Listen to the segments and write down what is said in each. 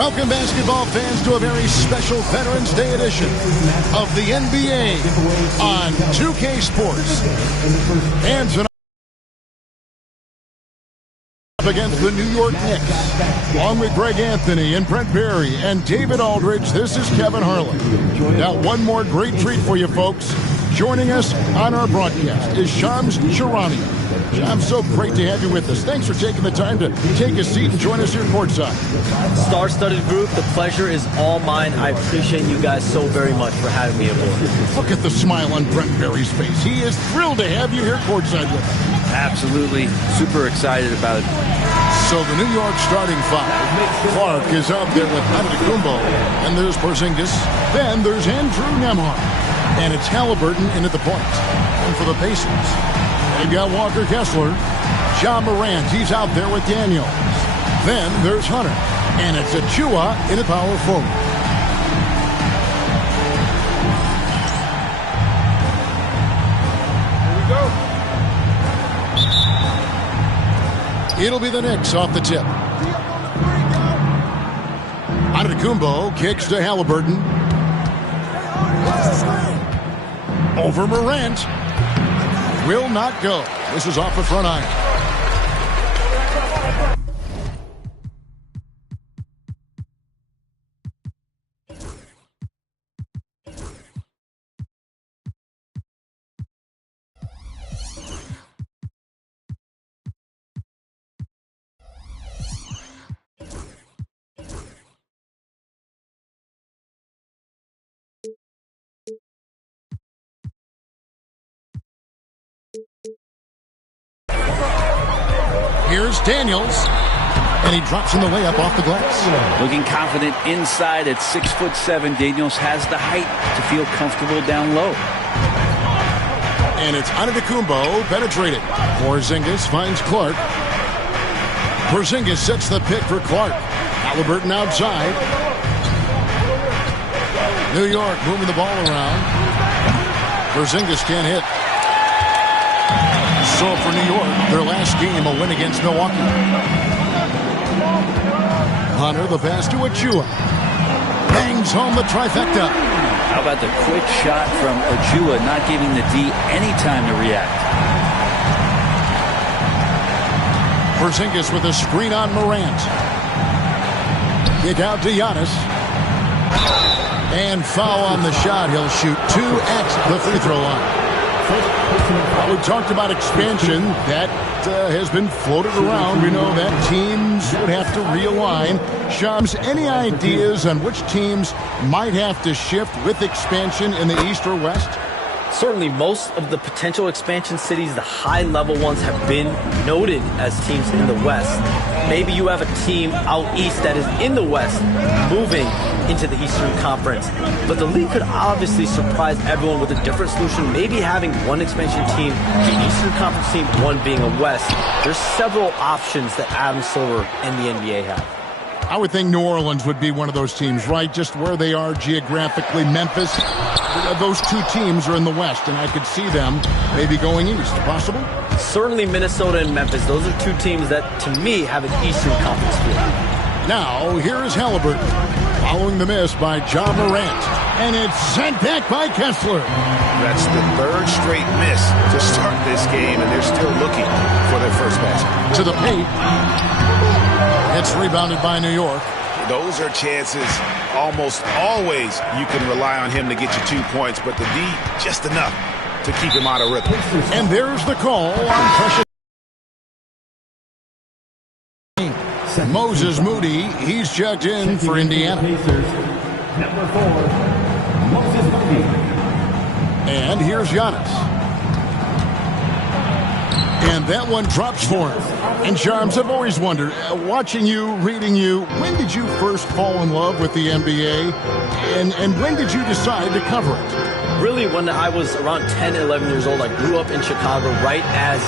Welcome, basketball fans, to a very special Veterans Day edition of the NBA on 2K Sports. And tonight, against the New York Knicks, along with Greg Anthony and Brent Berry and David Aldridge, this is Kevin Harlan. Now, one more great treat for you folks. Joining us on our broadcast is Shams Charania. Shams, so great to have you with us. Thanks for taking the time to take a seat and join us here courtside. Star-studded group, the pleasure is all mine. I appreciate you guys so very much for having me aboard. Look at the smile on Brent Berry's face. He is thrilled to have you here courtside with us. Absolutely. Super excited about it. So the New York starting five. Clark is out there with Antetokounmpo. And there's Porzingis. Then there's Andrew Nembhard. And it's Halliburton in at the point. And for the Pacers, they've got Walker Kessler. Ja Morant, he's out there with Daniels. Then there's Hunter. And it's Achua in at power forward. Here we go. It'll be the Knicks off the tip. Antetokounmpo kicks to Halliburton. Over Morant. Will not go. This is off the front iron. Here's Daniels, and he drops in the layup off the glass. Looking confident inside at 6'7". Daniels has the height to feel comfortable down low. And it's Antetokounmpo penetrating. Porzingis finds Clark. Porzingis sets the pick for Clark. Halliburton outside. New York moving the ball around. Porzingis can't hit. So for New York, their last game, a win against Milwaukee. Hunter, the pass to Achua. Bangs home the trifecta. How about the quick shot from Achua, not giving the D any time to react. Porzingis with a screen on Morant. Kick out to Giannis. And foul on the shot. He'll shoot 2 at the free throw line. We talked about expansion. That has been floated around. We know that teams would have to realign. Shams, any ideas on which teams might have to shift with expansion in the East or West? Certainly, most of the potential expansion cities, the high-level ones, have been noted as teams in the West. Maybe you have a team out east that is in the West moving into the Eastern Conference. But the league could obviously surprise everyone with a different solution, maybe having one expansion team, the Eastern Conference team, one being a West. There's several options that Adam Silver and the NBA have. I would think New Orleans would be one of those teams, right? Just where they are geographically. Memphis, those two teams are in the West, and I could see them maybe going east. Possible? Certainly Minnesota and Memphis. Those are two teams that, to me, have an Eastern Conference feel. Now, here is Halliburton, following the miss by Ja Morant. And it's sent back by Kessler. That's the third straight miss to start this game, and they're still looking for their first basket. To the paint. It's rebounded by New York. Those are chances almost always you can rely on him to get you 2 points, but the D, just enough to keep him out of rhythm. And there's the call on precious. Moses Moody, he's checked in for Indiana. Number 4, Moses Moody. And here's Giannis. And that one drops for him. And Shams, I've always wondered, watching you, reading you, when did you first fall in love with the NBA? And when did you decide to cover it? Really, when I was around 10, 11 years old, I grew up in Chicago right as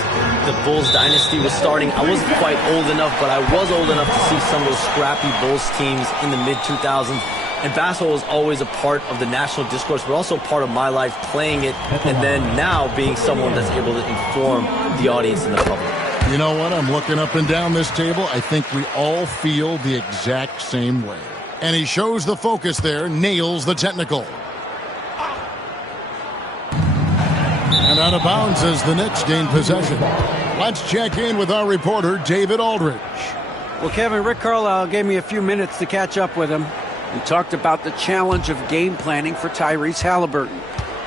the Bulls dynasty was starting. I wasn't quite old enough, but I was old enough to see some of those scrappy Bulls teams in the mid-2000s. And basketball was always a part of the national discourse, but also part of my life playing it, and then now being someone that's able to inform the audience and the public. You know what? I'm looking up and down this table. I think we all feel the exact same way. And he shows the focus there, nails the technical. And out of bounds as the Knicks gain possession. Let's check in with our reporter, David Aldridge. Well, Kevin, Rick Carlisle gave me a few minutes to catch up with him. We talked about the challenge of game planning for Tyrese Halliburton.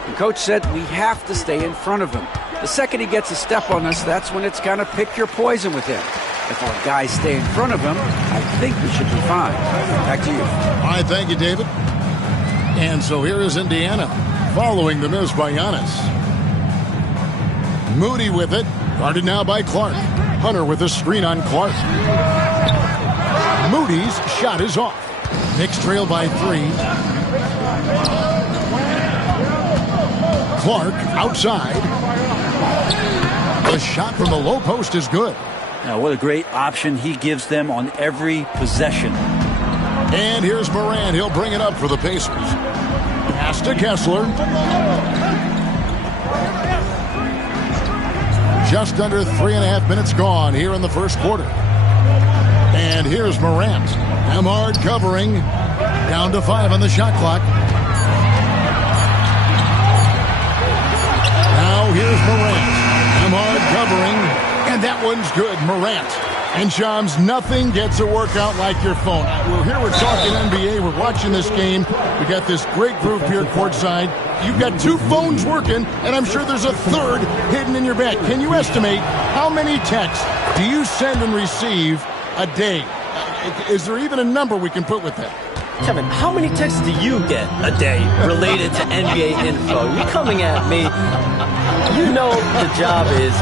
The coach said we have to stay in front of him. The second he gets a step on us, that's when it's kind of pick your poison with him. If our guys stay in front of him, I think we should be fine. Back to you. All right, thank you, David. And so here is Indiana, following the miss by Giannis. Moody with it, guarded now by Clark. Hunter with a screen on Clark. Moody's shot is off. Knicks trail by 3. Clark outside. The shot from the low post is good. Now, what a great option he gives them on every possession. And here's Morant. He'll bring it up for the Pacers. Pass to Kessler. Just under 3.5 minutes gone here in the first quarter. And here's Morant. Nembhard covering. Down to 5 on the shot clock. Now here's Morant. Nembhard covering. And that one's good. Morant. And Shams, nothing gets a workout like your phone. We're here, we're talking NBA. We're watching this game. We got this great group here courtside. You've got 2 phones working, and I'm sure there's a third hidden in your bag. Can you estimate how many texts do you send and receive a day? Is there even a number we can put with that? Kevin, how many texts do you get a day related to NBA info? You're coming at me. You know the job is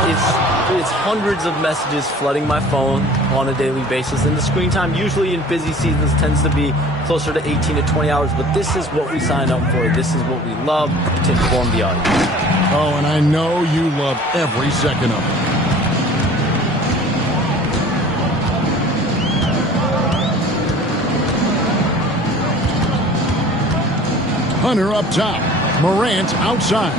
it's hundreds of messages flooding my phone on a daily basis, and the screen time usually in busy seasons tends to be closer to 18 to 20 hours, but this is what we signed up for. This is what we love to inform the audience. Oh, and I know you love every second of it. Hunter up top. Morant outside.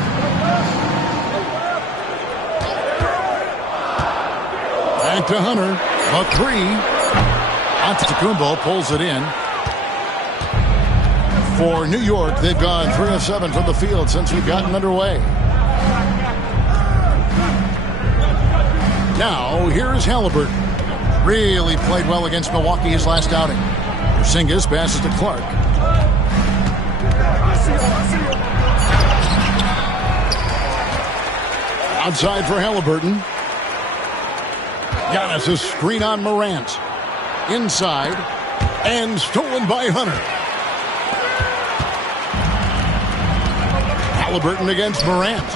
Back to Hunter. A 3. Antetokounmpo pulls it in. For New York, they've gone 3 of 7 from the field since we've gotten underway. Now, here's Halliburton. Really played well against Milwaukee his last outing. Porzingis passes to Clark. Outside for Halliburton. Giannis a screen on Morant. Inside. And stolen by Hunter. Halliburton against Morant.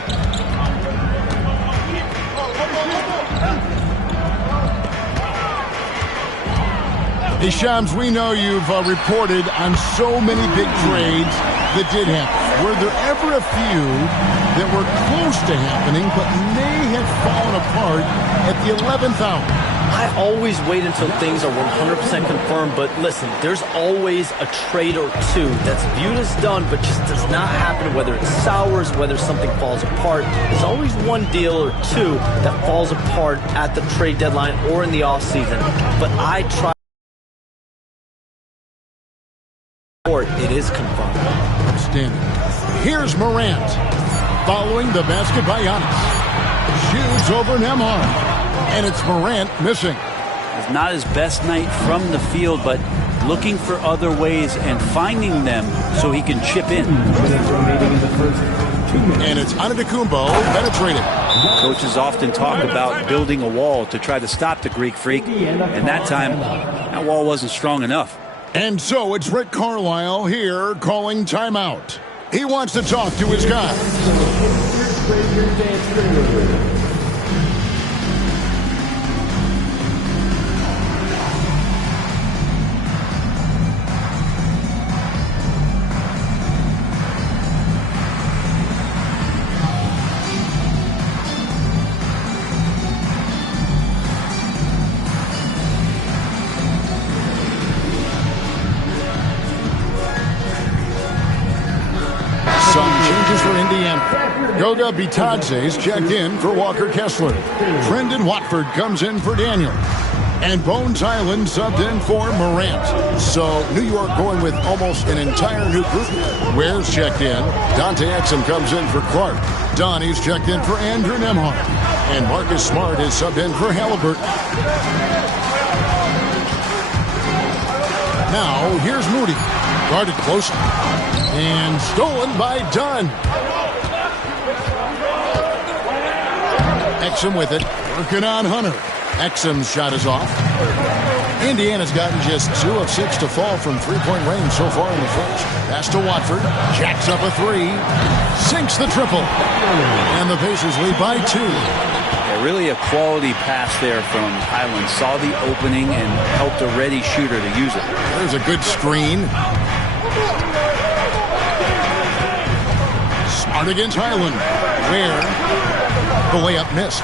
Hey, Shams, we know you've reported on so many big trades that did happen. Were there ever a few that were close to happening but may have fallen apart at the 11th hour? I always wait until things are 100% confirmed, but listen, there's always a trade or two that's viewed as done but just does not happen, whether it sours, whether something falls apart. There's always one deal or two that falls apart at the trade deadline or in the offseason, but I try. It is confirmed. Outstanding. Here's Morant. Following the basket by Giannis. Shoots over Nembhard. And it's Morant missing. It's not his best night from the field, but looking for other ways and finding them so he can chip in. And it's Antetokounmpo penetrated. Coaches often talk about building a wall to try to stop the Greek Freak, and that time, that wall wasn't strong enough. And so it's Rick Carlisle here calling timeout. He wants to talk to his guys. For Indiana. Goga Bitadze's checked in for Walker Kessler. Trendon Watford comes in for Daniel. And Bones Island subbed in for Morant. So New York going with almost an entire new group. Ware's checked in. Dante Exum comes in for Clark. Donnie's checked in for Andrew Nembhard. And Marcus Smart is subbed in for Halliburton. Now, here's Moody. Guarded closely. And stolen by Dunn. Exum with it. Working on Hunter. Exum's shot is off. Indiana's gotten just 2 of 6 to fall from three-point range so far in the first. Pass to Watford. Jacks up a 3. Sinks the triple. And the Pacers lead by 2. Yeah, really a quality pass there from Highland. Saw the opening and helped a ready shooter to use it. There's a good screen. Smart against Highland. Where the layup missed.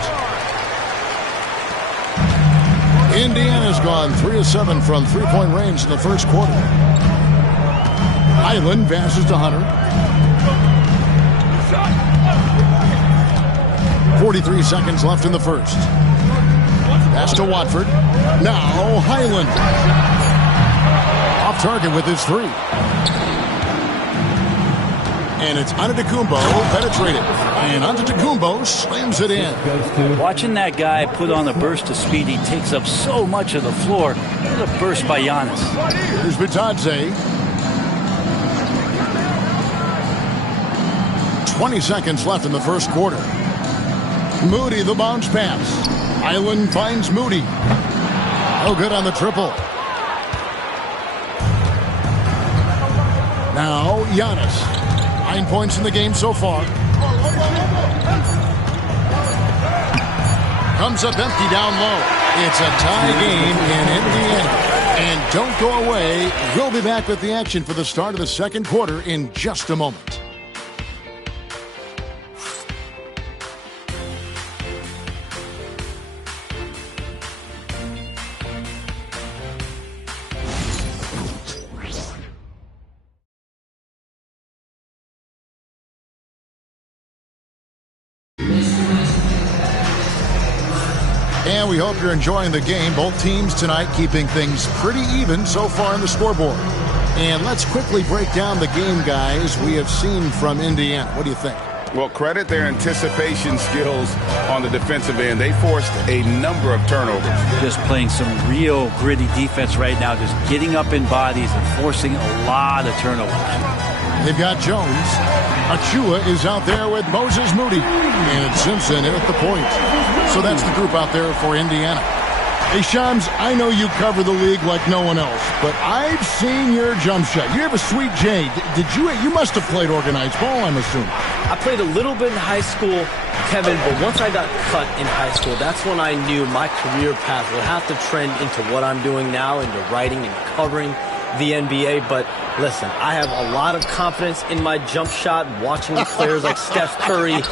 Indiana's gone 3 of 7 from three-point range in the first quarter. Highland passes to Hunter. 43 seconds left in the first. Pass to Watford. Now Highland. Off target with his 3. And it's Antetokounmpo penetrated. And Antetokounmpo slams it in. Watching that guy put on a burst of speed, he takes up so much of the floor. What a burst by Giannis. Here's Bitadze. 20 seconds left in the first quarter. Moody, the bounce pass. Highland finds Moody. No good on the triple. Now Giannis. 9 points in the game so far. Comes up empty down low. It's a tie game in Indiana. And don't go away. We'll be back with the action for the start of the second quarter in just a moment. And we hope you're enjoying the game. Both teams tonight keeping things pretty even so far on the scoreboard. And let's quickly break down the game, guys, we have seen from Indiana. What do you think? Well, credit their anticipation skills on the defensive end. They forced a number of turnovers. Just playing some real gritty defense right now, just getting up in bodies and forcing a lot of turnovers. They've got Jones. Achua is out there with Moses Moody. And Simpson in at the point. So that's the group out there for Indiana. Hey, Shams, I know you cover the league like no one else, but I've seen your jump shot. You have a sweet J. You must have played organized ball, I'm assuming. I played a little bit in high school, Kevin, but once I got cut in high school, that's when I knew my career path would have to trend into what I'm doing now, into writing and covering the NBA. But listen, I have a lot of confidence in my jump shot, watching players like Steph Curry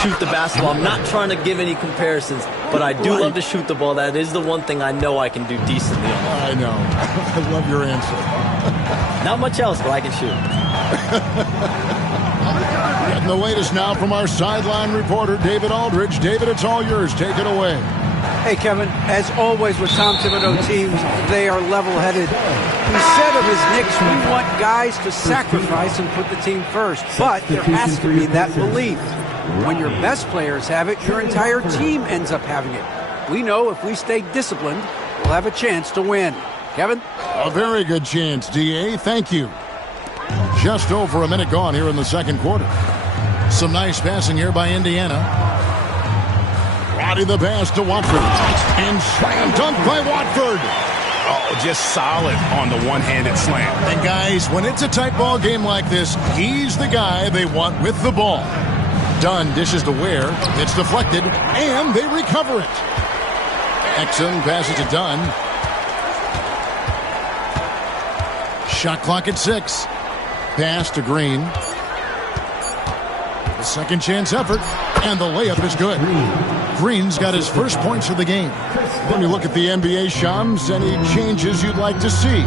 shoot the basketball. I'm not trying to give any comparisons, but I do love to shoot the ball. That is the one thing I know I can do decently on. I know. I love your answer. Not much else, but I can shoot. Getting the latest now from our sideline reporter, David Aldridge. David, it's all yours. Take it away. Hey, Kevin, as always with Tom Thibodeau teams, they are level-headed. He said of his Knicks, we want guys to sacrifice and put the team first. But there has to be that belief. When your best players have it, your entire team ends up having it. We know if we stay disciplined, we'll have a chance to win. Kevin? A very good chance, D.A. Thank you. Just over a minute gone here in the second quarter. Some nice passing here by Indiana. Roddy the pass to Watford. And slam dunk by Watford. Oh, just solid on the one-handed slam. And guys, when it's a tight ball game like this, he's the guy they want with the ball. Dunn dishes to Ware. It's deflected, and they recover it. Exum passes to Dunn. Shot clock at 6. Pass to Green. The second chance effort, and the layup is good. Green's got his first points of the game. When you look at the NBA, Shams, any changes you'd like to see?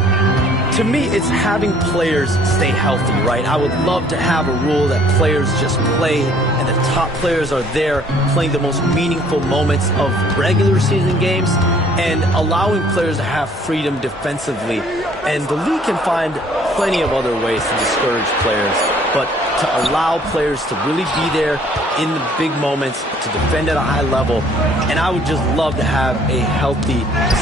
To me, it's having players stay healthy, right? I would love to have a rule that players just play and the top players are there playing the most meaningful moments of regular season games. and allowing players to have freedom defensively. And the league can find plenty of other ways to discourage players, but to allow players to really be there in the big moments, to defend at a high level. And I would just love to have a healthy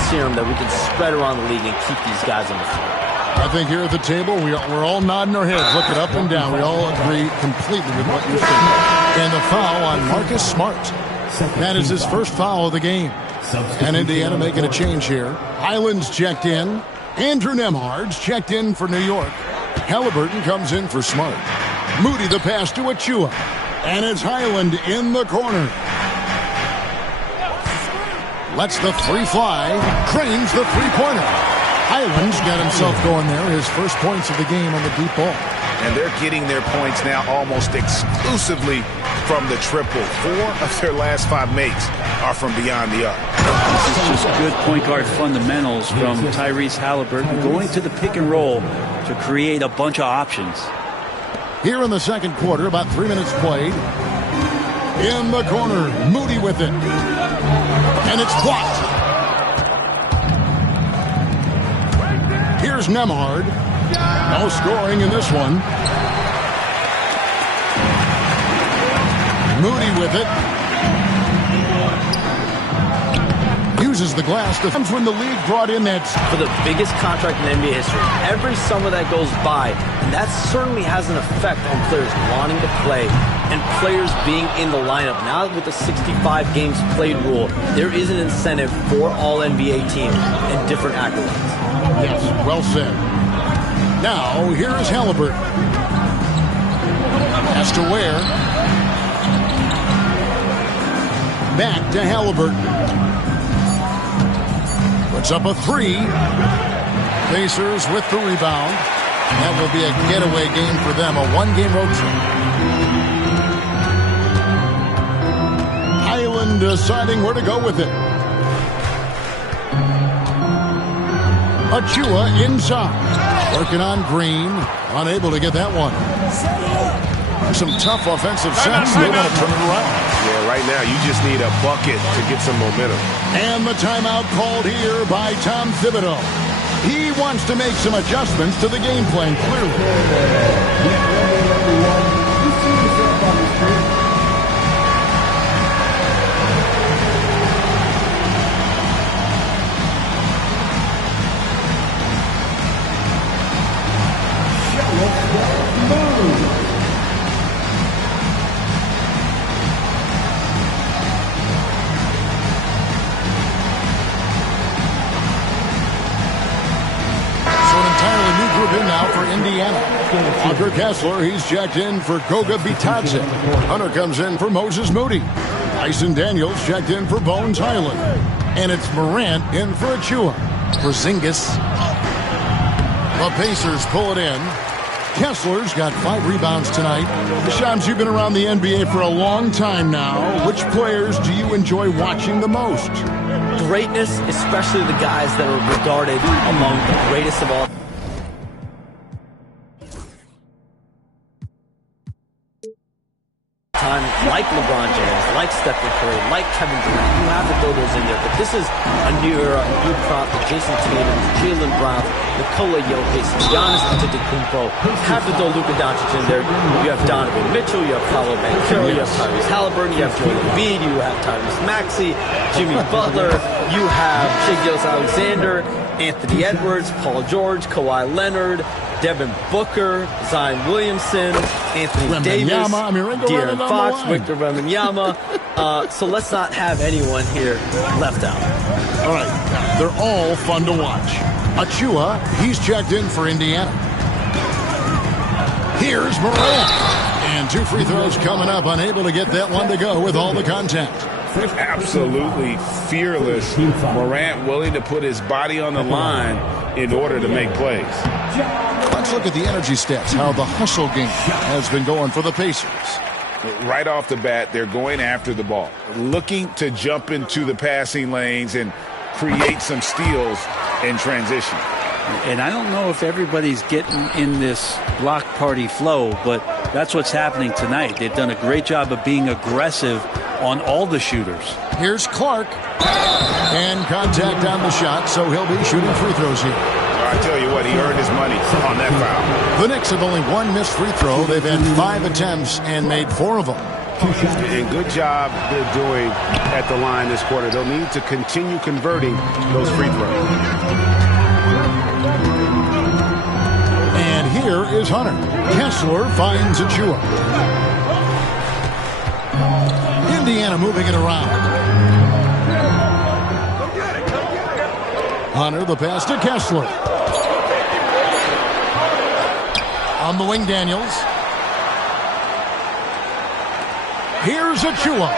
serum that we can spread around the league and keep these guys on the field. I think here at the table, we're all nodding our heads, looking up and down. We all agree completely with what you're saying. And the foul on Marcus Smart. That is his first foul of the game. And Indiana making a change here. Highland's checked in. Andrew Nembhard's checked in for New York. Halliburton comes in for Smart. Moody the pass to Achua. And it's Highland in the corner. Lets the three fly. Cranes the three-pointer. Highland's got himself going there. His first points of the game on the deep ball. And they're getting their points now almost exclusively from the triple. 4 of their last 5 makes are from beyond the arc. This is just good point guard fundamentals from Tyrese Halliburton, going to the pick and roll to create a bunch of options. Here in the second quarter, about 3 minutes played. In the corner, Moody with it. And it's blocked. Here's Nembhard. No scoring in this one. Moody with it. Uses the glass. Times when the league brought in that for the biggest contract in NBA history. Every summer that goes by, and that certainly has an effect on players wanting to play and players being in the lineup. Now with the 65 games played rule, there is an incentive for all NBA teams and different accolades. Yes, well said. Now, here is Halliburton. Has to Ware. Back to Halliburton. Puts up a three. Pacers with the rebound. That will be a getaway game for them, a one-game road trip. Highland deciding where to go with it. Achua inside. Working on Green. Unable to get that one. Some tough offensive sets. They want to turn it around. Yeah, right now you just need a bucket to get some momentum. And the timeout called here by Tom Thibodeau. He wants to make some adjustments to the game plan, clearly. Walker Kessler, he's checked in for Goga Bitadze. Hunter comes in for Moses Moody. Tyson Daniels checked in for Bones Highland. And it's Morant in for Achua. Porzingis. The Pacers pull it in. Kessler's got 5 rebounds tonight. Shams, you've been around the NBA for a long time now. Which players do you enjoy watching the most? Greatness, especially the guys that are regarded among the greatest of all. Like LeBron James, like Stephen Curry, like Kevin Durant, you have to throw those in there. But this is a new era, a new crop. Jason Tatum, Jaylen Brown, Nikola Jokic, Giannis Antetokounmpo. Have to throw Luka Doncic in there. You have Donovan Mitchell, you have Paolo Banchero, you have Tyrese Halliburton, you have Joel Embiid, you have Tyrese Maxey, Jimmy Butler, you have Shai Gilgeous-Alexander, Anthony Edwards, Paul George, Kawhi Leonard, Devin Booker, Zion Williamson, Anthony Davis, De'Aaron Fox, Victor Wembanyama. So let's not have anyone here left out. All right, they're all fun to watch. Achua, he's checked in for Indiana. Here's Morant. And 2 free throws coming up, unable to get that one to go with all the contact. Absolutely fearless. Morant willing to put his body on the line in order to make plays. Let's look at the energy stats, how the hustle game has been going for the Pacers. Right off the bat, they're going after the ball, looking to jump into the passing lanes and create some steals in transition. And I don't know if everybody's getting in this block party flow, but that's what's happening tonight. They've done a great job of being aggressive on all the shooters. Here's Clark. And contact on the shot, so he'll be shooting free throws here. I tell you what, he earned his money on that foul. The Knicks have only one missed free throw. They've had 5 attempts and made 4 of them. And good job they're doing at the line this quarter. They'll need to continue converting those free throws. And here is Hunter. Kessler finds Achua. Indiana moving it around. Hunter, the pass to Kessler. On the wing, Daniels. Here's Achua.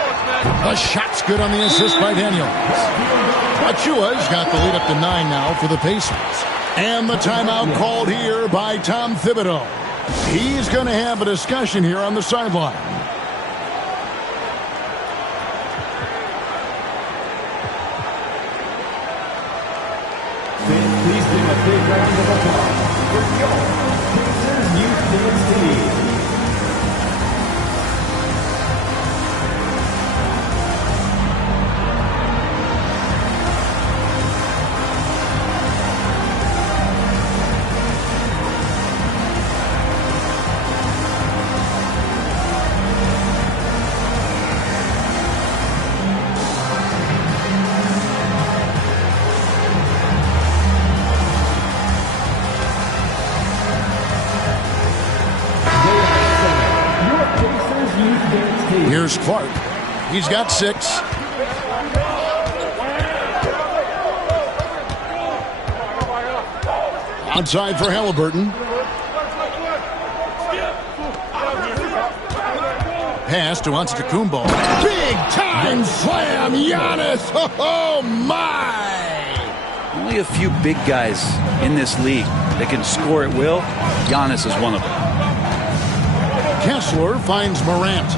The shot's good on the assist by Daniels. Achua's got the lead up to 9 now for the Pacers. And the timeout called here by Tom Thibodeau. He's going to have a discussion here on the sideline. Please give a big round of applause for your Pacers Youth Dance Team. Here's Clark. He's got 6. Outside for Halliburton. Pass to Antetokounmpo. Big time slam, Giannis. Oh my! Only a few big guys in this league that can score at will. Giannis is one of them. Kessler finds Morant.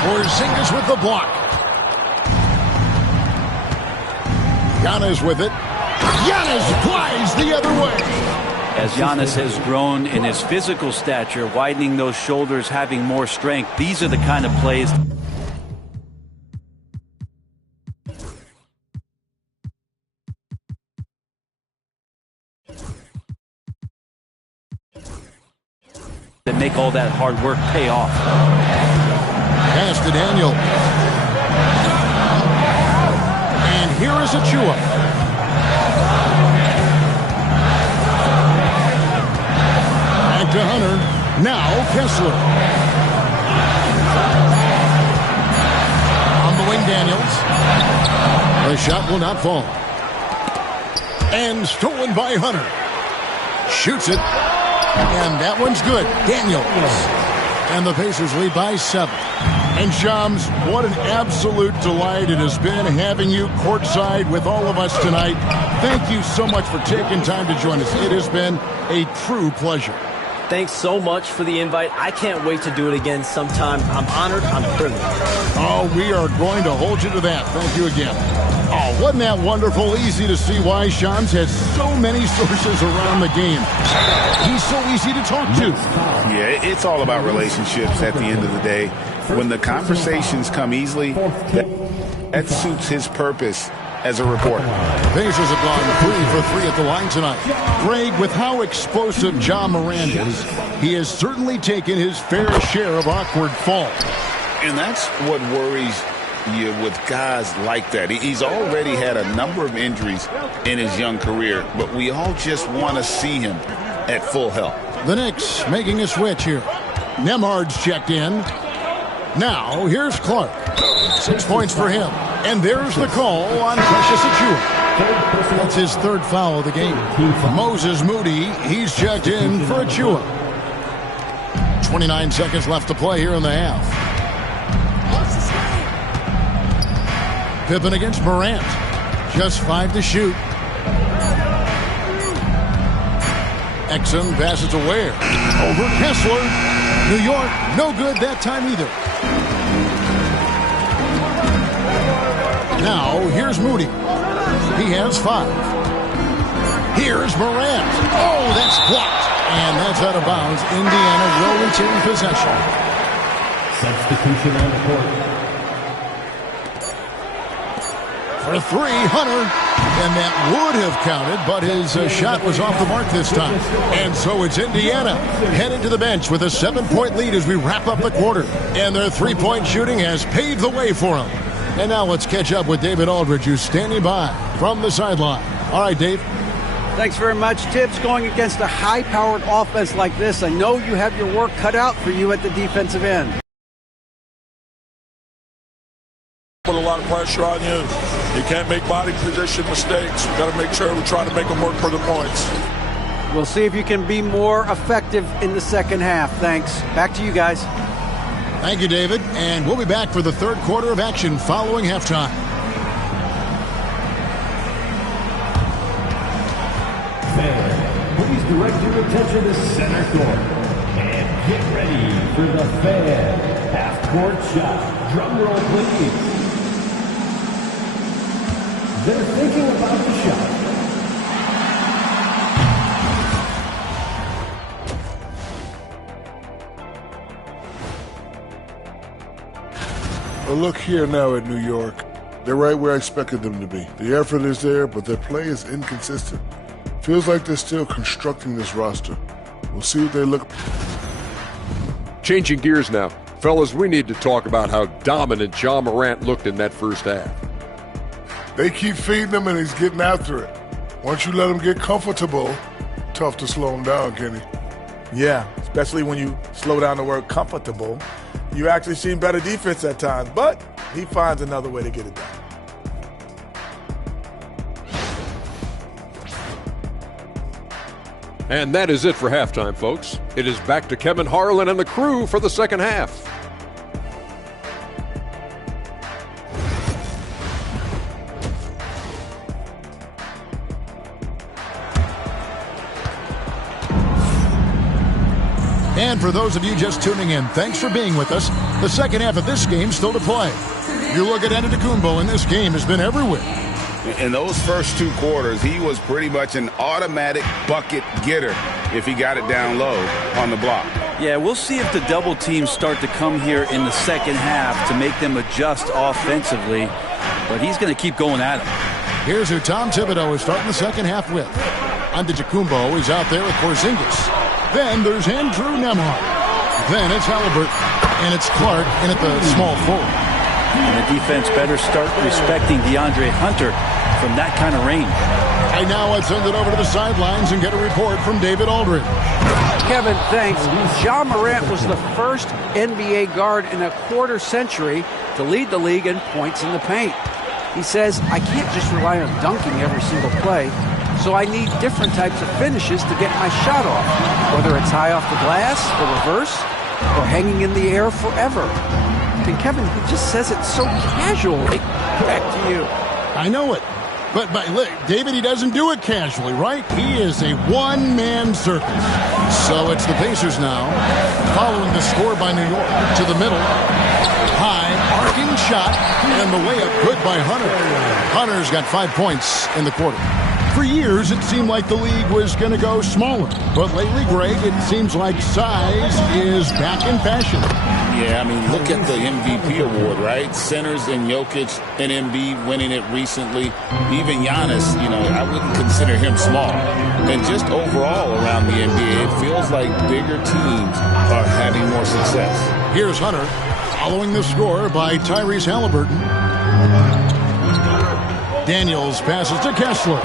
Porzingis with the block. Giannis with it. Giannis flies the other way. As Giannis has grown in his physical stature, widening those shoulders, having more strength, these are the kind of plays that make all that hard work pay off. Pass to Daniel. And here is Achua. Back to Hunter. Now Kessler. On the wing, Daniels. The shot will not fall. And stolen by Hunter. Shoots it. And that one's good. Daniels. And the Pacers lead by 7. And Shams, what an absolute delight it has been having you courtside with all of us tonight. Thank you so much for taking time to join us. It has been a true pleasure. Thanks so much for the invite. I can't wait to do it again sometime. I'm honored. I'm privileged. Oh, we are going to hold you to that. Thank you again. Oh, wasn't that wonderful? Easy to see why Shams has so many sources around the game. He's so easy to talk to. Yeah, it's all about relationships at the end of the day. When the conversations come easily, that suits his purpose as a reporter. Pacers have gone 3 for 3 at the line tonight. Greg, with how explosive Ja Morant is, he has certainly taken his fair share of awkward falls. And that's what worries you with guys like that. He's already had a number of injuries in his young career, but we all just want to see him at full health. The Knicks making a switch here. Nembhard's checked in. Now, here's Clark. 6 points for him. And there's the call on Precious Achua. That's his 3rd foul of the game. Moses Moody, he's checked in for Achua. 29 seconds left to play here in the half. Pippen against Morant. Just 5 to shoot. Exum passes to Ware. Over Kessler. New York, no good that time either. Now, here's Moody. He has 5. Here's Morant. Oh, that's blocked. And that's out of bounds. Indiana will retain possession. Substitution on the court. For three, Hunter. And that would have counted, but his shot was off the mark this time. And so it's Indiana headed to the bench with a 7-point lead as we wrap up the quarter. And their three-point shooting has paved the way for them. And now let's catch up with David Aldridge, who's standing by from the sideline. All right, Dave. Thanks very much, Tibbs. Going against a high-powered offense like this, I know you have your work cut out for you at the defensive end. Put a lot of pressure on you. You can't make body position mistakes. We've got to make sure we try to make them work for the points. We'll see if you can be more effective in the second half. Thanks. Back to you guys. Thank you, David. And we'll be back for the third quarter of action following halftime. Please direct your attention to center court. And get ready for the fan half-court shot. Drum roll, please. They're thinking about the shot. Well, look here now at New York. They're right where I expected them to be. The effort is there, but their play is inconsistent. Feels like they're still constructing this roster. We'll see what they look. Changing gears now. Fellas, we need to talk about how dominant Ja Morant looked in that first half. They keep feeding him, and he's getting after it. Once you let him get comfortable, tough to slow him down, Kenny. Yeah, especially when you slow down the word comfortable. You actually see better defense at times, but he finds another way to get it done. And that is it for halftime, folks. It is back to Kevin Harlan and the crew for the second half. And for those of you just tuning in, thanks for being with us. The second half of this game still to play. You look at Antetokounmpo, and this game has been everywhere. In those first two quarters, he was pretty much an automatic bucket getter if he got it down low on the block. Yeah, we'll see if the double teams start to come here in the second half to make them adjust offensively. But he's going to keep going at him. Here's who Tom Thibodeau is starting the second half with. Antetokounmpo is out there with Porzingis. Then there's Andrew Nembhard. Then it's Halliburton. And it's Clark in at the small forward. And the defense better start respecting DeAndre Hunter from that kind of range. And now let's send it over to the sidelines and get a report from David Aldridge. Kevin, thanks. Ja Morant was the first NBA guard in a quarter century to lead the league in points in the paint. He says, I can't just rely on dunking every single play, so I need different types of finishes to get my shot off, whether it's high off the glass, or reverse, or hanging in the air forever. And Kevin, he just says it so casually. Back to you. I know it. But look, David, he doesn't do it casually, right? He is a one-man circus. So it's the Pacers now, following the score by New York. To the middle. High, arcing shot, and the layup good by Hunter. Hunter's got 5 points in the quarter. For years, it seemed like the league was going to go smaller. But lately, Greg, it seems like size is back in fashion. Yeah, I mean, look at the MVP award, right? Centers and Jokic and Embiid winning it recently. Even Giannis, I wouldn't consider him small. And just overall around the NBA, it feels like bigger teams are having more success. Here's Hunter, following the score by Tyrese Halliburton. Daniels passes to Kessler.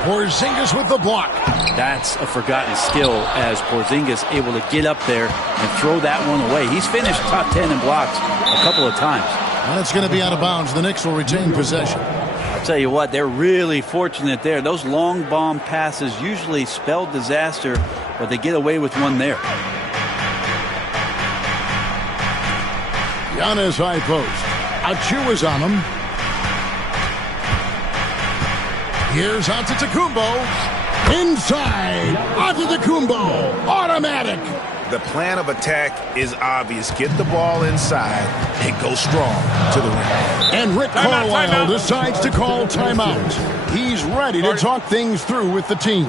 Porzingis with the block. That's a forgotten skill as Porzingis able to get up there and throw that one away. He's finished top 10 in blocks a couple of times. And it's going to be out of bounds. The Knicks will retain possession. I'll tell you what, they're really fortunate there. Those long bomb passes usually spell disaster, but they get away with one there. Giannis high post. Achu is on him. Here's Antetokounmpo. Inside. Antetokounmpo. Automatic. The plan of attack is obvious. Get the ball inside and go strong to the rim. And Rick Carlisle decides to call timeout. He's ready to talk things through with the team.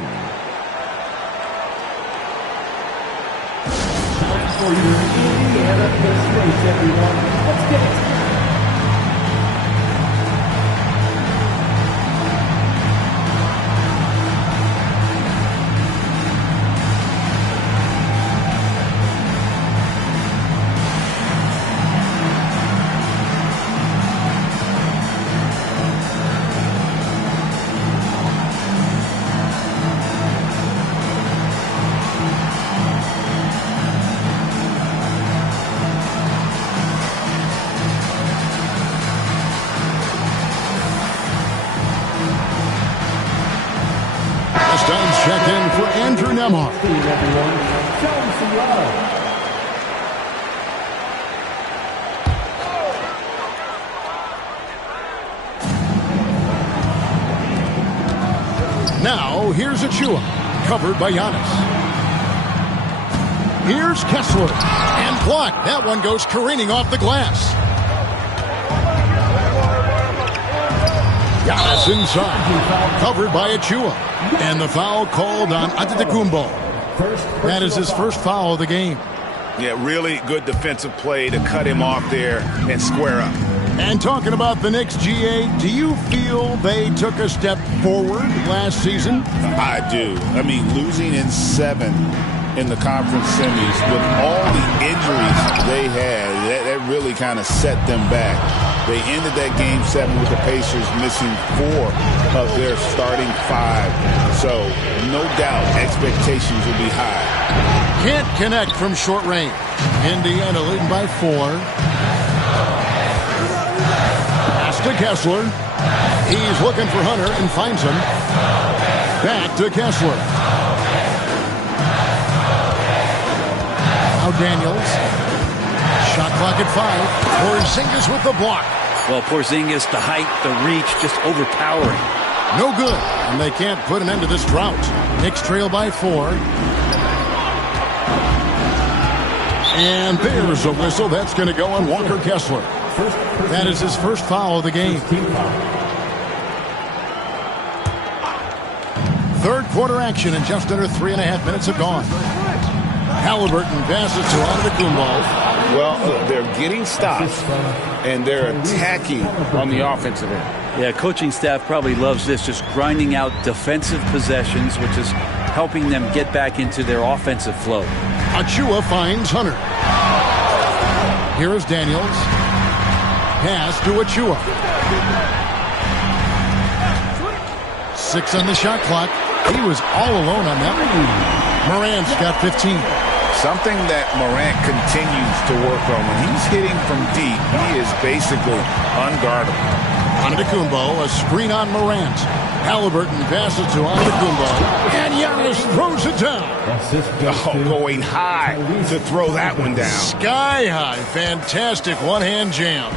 For your Indiana Pacers, everyone. Let's get it. Nembhard. Now, here's Achua, covered by Giannis. Here's Kessler, and blocked. That one goes careening off the glass. Giannis inside, covered by Achua. And the foul called on Antetokounmpo. That is his first foul of the game. Yeah, really good defensive play to cut him off there and square up. And talking about the Knicks, GA, do you feel they took a step forward last season? I do. I mean, losing in 7 in the conference semis with all the injuries they had, that really kind of set them back. They ended that game 7 with the Pacers missing 4 of their starting 5. So, no doubt, expectations will be high. Can't connect from short range. Indiana leading by 4. To Kessler. He's looking for Hunter and finds him. Back to Kessler. Now Daniels. Shot clock at 5. Porzingis with the block. Well, Porzingis, the height, the reach, just overpowering. No good. And they can't put an end to this drought. Knicks trail by 4. And there's a whistle. That's going to go on Walker Kessler. That is his first foul of the game. Third quarter action, and just under 3.5 minutes have gone. Halliburton passes to Antetokounmpo. Well, they're getting stops, and they're attacking on the offensive end. Yeah, coaching staff probably loves this, just grinding out defensive possessions, which is helping them get back into their offensive flow. Achua finds Hunter. Here is Daniels. Pass to Achua. 6 on the shot clock. He was all alone on that one. Morant's got 15. Something that Morant continues to work on. When he's hitting from deep, he is basically unguardable. Antetokounmpo, a screen on Morant. Halliburton passes to Antetokounmpo. And Giannis throws it down. Oh, going high to throw that one down. Sky high. Fantastic one-hand jam.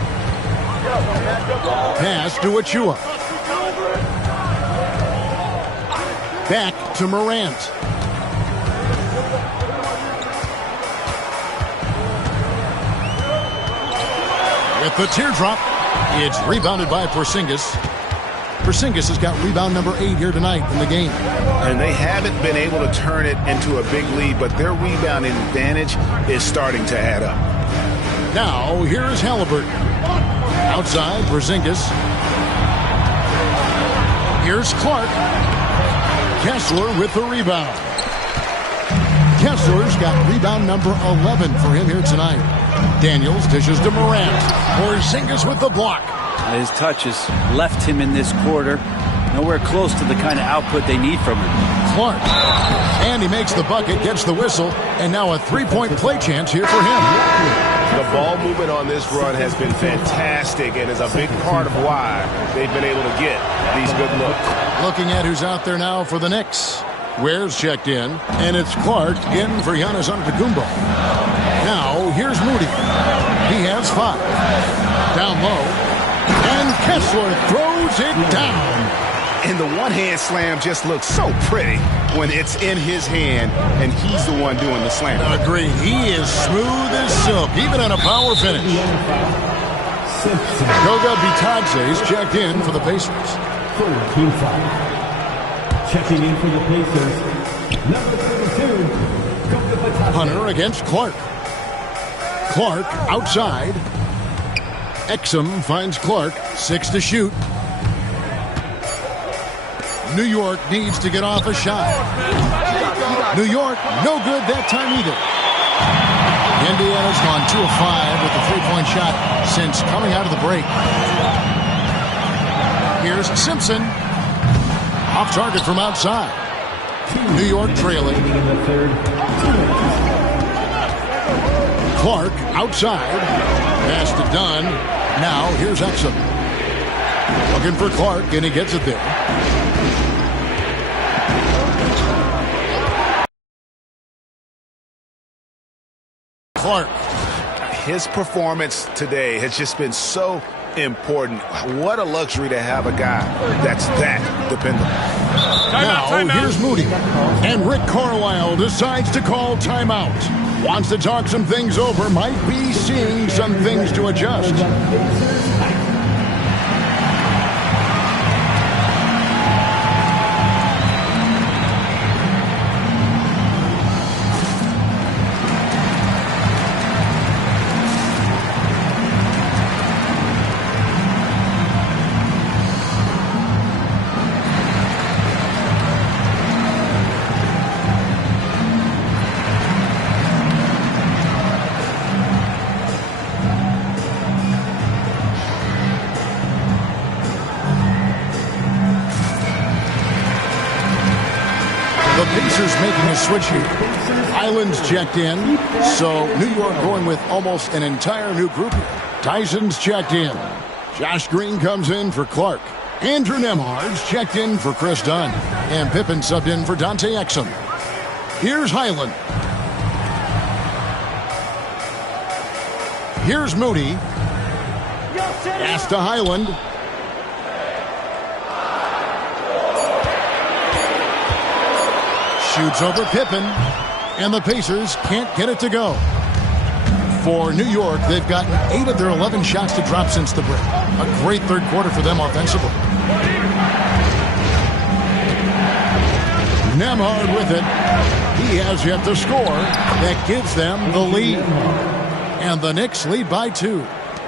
Pass to Achua. Back to Morant. With the teardrop, it's rebounded by Porzingis. Porzingis has got rebound number 8 here tonight in the game. And they haven't been able to turn it into a big lead, but their rebounding advantage is starting to add up. Now, here is Halliburton. Outside, Porzingis. Here's Clark. Kessler with the rebound. Kessler's got rebound number 11 for him here tonight. Daniels dishes to Morant. Porzingis with the block. His touch has left him in this quarter. Nowhere close to the kind of output they need from him. Clark. And he makes the bucket, gets the whistle, and now a three-point play chance here for him. The ball movement on this run has been fantastic and is a big part of why they've been able to get these good looks. Looking at who's out there now for the Knicks. Ware's checked in, and it's Clark in for Giannis Antetokounmpo. Now, here's Moody. He has 5. Down low. And Kessler throws it down. And the one-hand slam just looks so pretty when it's in his hand, and he's the one doing the slam. Agreed. He is smooth as silk, even on a power finish. Goga Bitadze is checked in for the Pacers. Team foul. Checking in for the Pacers, number 32, Goga Bitadze. Hunter against Clark. Clark outside. Exum finds Clark. 6 to shoot. New York needs to get off a shot. New York, no good that time either. Indiana's gone 2 of 5 with the three-point shot since coming out of the break. Here's Simpson. Off target from outside. New York trailing. Clark outside. Pass to Dunn. Now here's Exum. Looking for Clark, and he gets it there. Clark. His performance today has just been so important. What a luxury to have a guy that's that dependable. Now, here's Moody. And Rick Carlisle decides to call timeout. Wants to talk some things over. Might be seeing some things to adjust. Pacers making a switch here. Island's checked in, so New York going with almost an entire new group here. Tyson's checked in. Josh Green comes in for Clark. Andrew Nembhard's checked in for Chris Dunn. And Pippen subbed in for Dante Exum. Here's Highland. Here's Moody. Pass to Highland. Shoots over Pippen, and the Pacers can't get it to go. For New York, they've gotten 8 of their 11 shots to drop since the break. A great third quarter for them offensively. Nembhard with it. He has yet to score. That gives them the lead. And the Knicks lead by 2.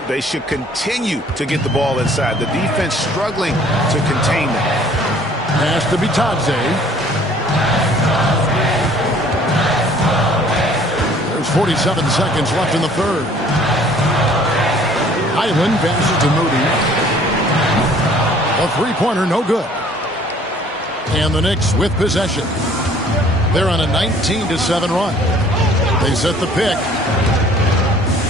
They should continue to get the ball inside. The defense struggling to contain them. Pass to Bitadze. There's 47 seconds left in the third. Highland passes to Moody. A three-pointer, no good. And the Knicks with possession. They're on a 19-7 run. They set the pick.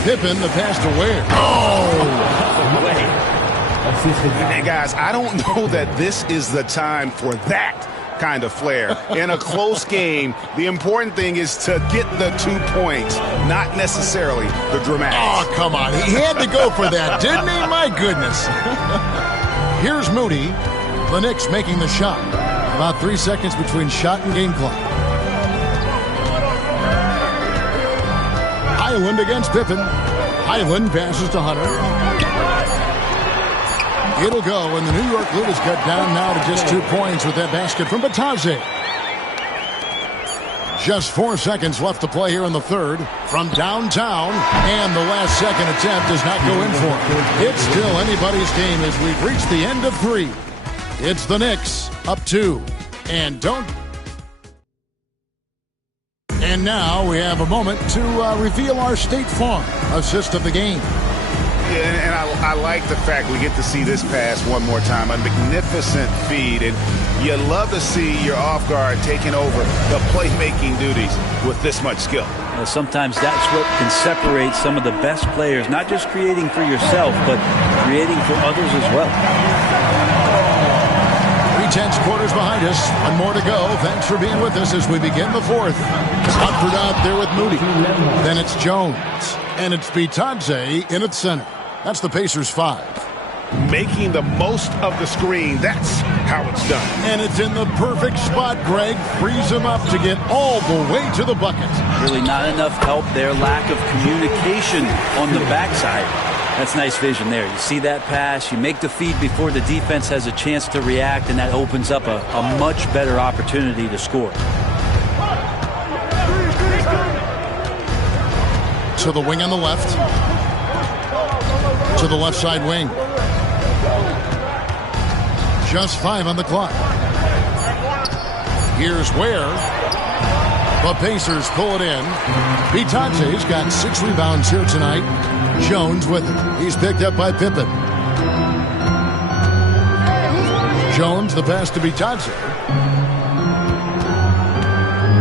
Pippen, the pass to Ware. Oh! Hey, guys, I don't know that this is the time for that kind of flair. In a close game, the important thing is to get the 2 points, not necessarily the dramatics. Oh, come on. He had to go for that, didn't he? My goodness. Here's Moody. The Knicks making the shot. About 3 seconds between shot and game clock. Highland against Pippen. Highland passes to Hunter. It'll go, and the New York lead is cut down now to just 2 points with that basket from Bitadze. Just 4 seconds left to play here in the third from downtown, and the last second attempt does not go in for it. It's still anybody's game as we've reached the end of 3. It's the Knicks up 2. And now we have a moment to reveal our State Farm assist of the game. Yeah, and I like the fact we get to see this pass one more time. A magnificent feed, and you love to see your off guard taking over the playmaking duties with this much skill. Well, sometimes that's what can separate some of the best players, not just creating for yourself, but creating for others as well. 3/10 quarters behind us. One more to go. Thanks for being with us as we begin the fourth. Stockford out there with Moody. Then it's Jones. And it's Bitadze in at center. That's the Pacers 5. Making the most of the screen. That's how it's done. And it's in the perfect spot, Greg. Frees him up to get all the way to the bucket. Really not enough help there. Lack of communication on the backside. That's nice vision there. You see that pass, you make the feed before the defense has a chance to react, and that opens up a much better opportunity to score. To the wing on the left. To the left side wing. Just 5 on the clock. Here's Ware. The Pacers pull it in. Bitadze's got 6 rebounds here tonight. Jones with it. He's picked up by Pippen. Jones, the pass to Bitadze.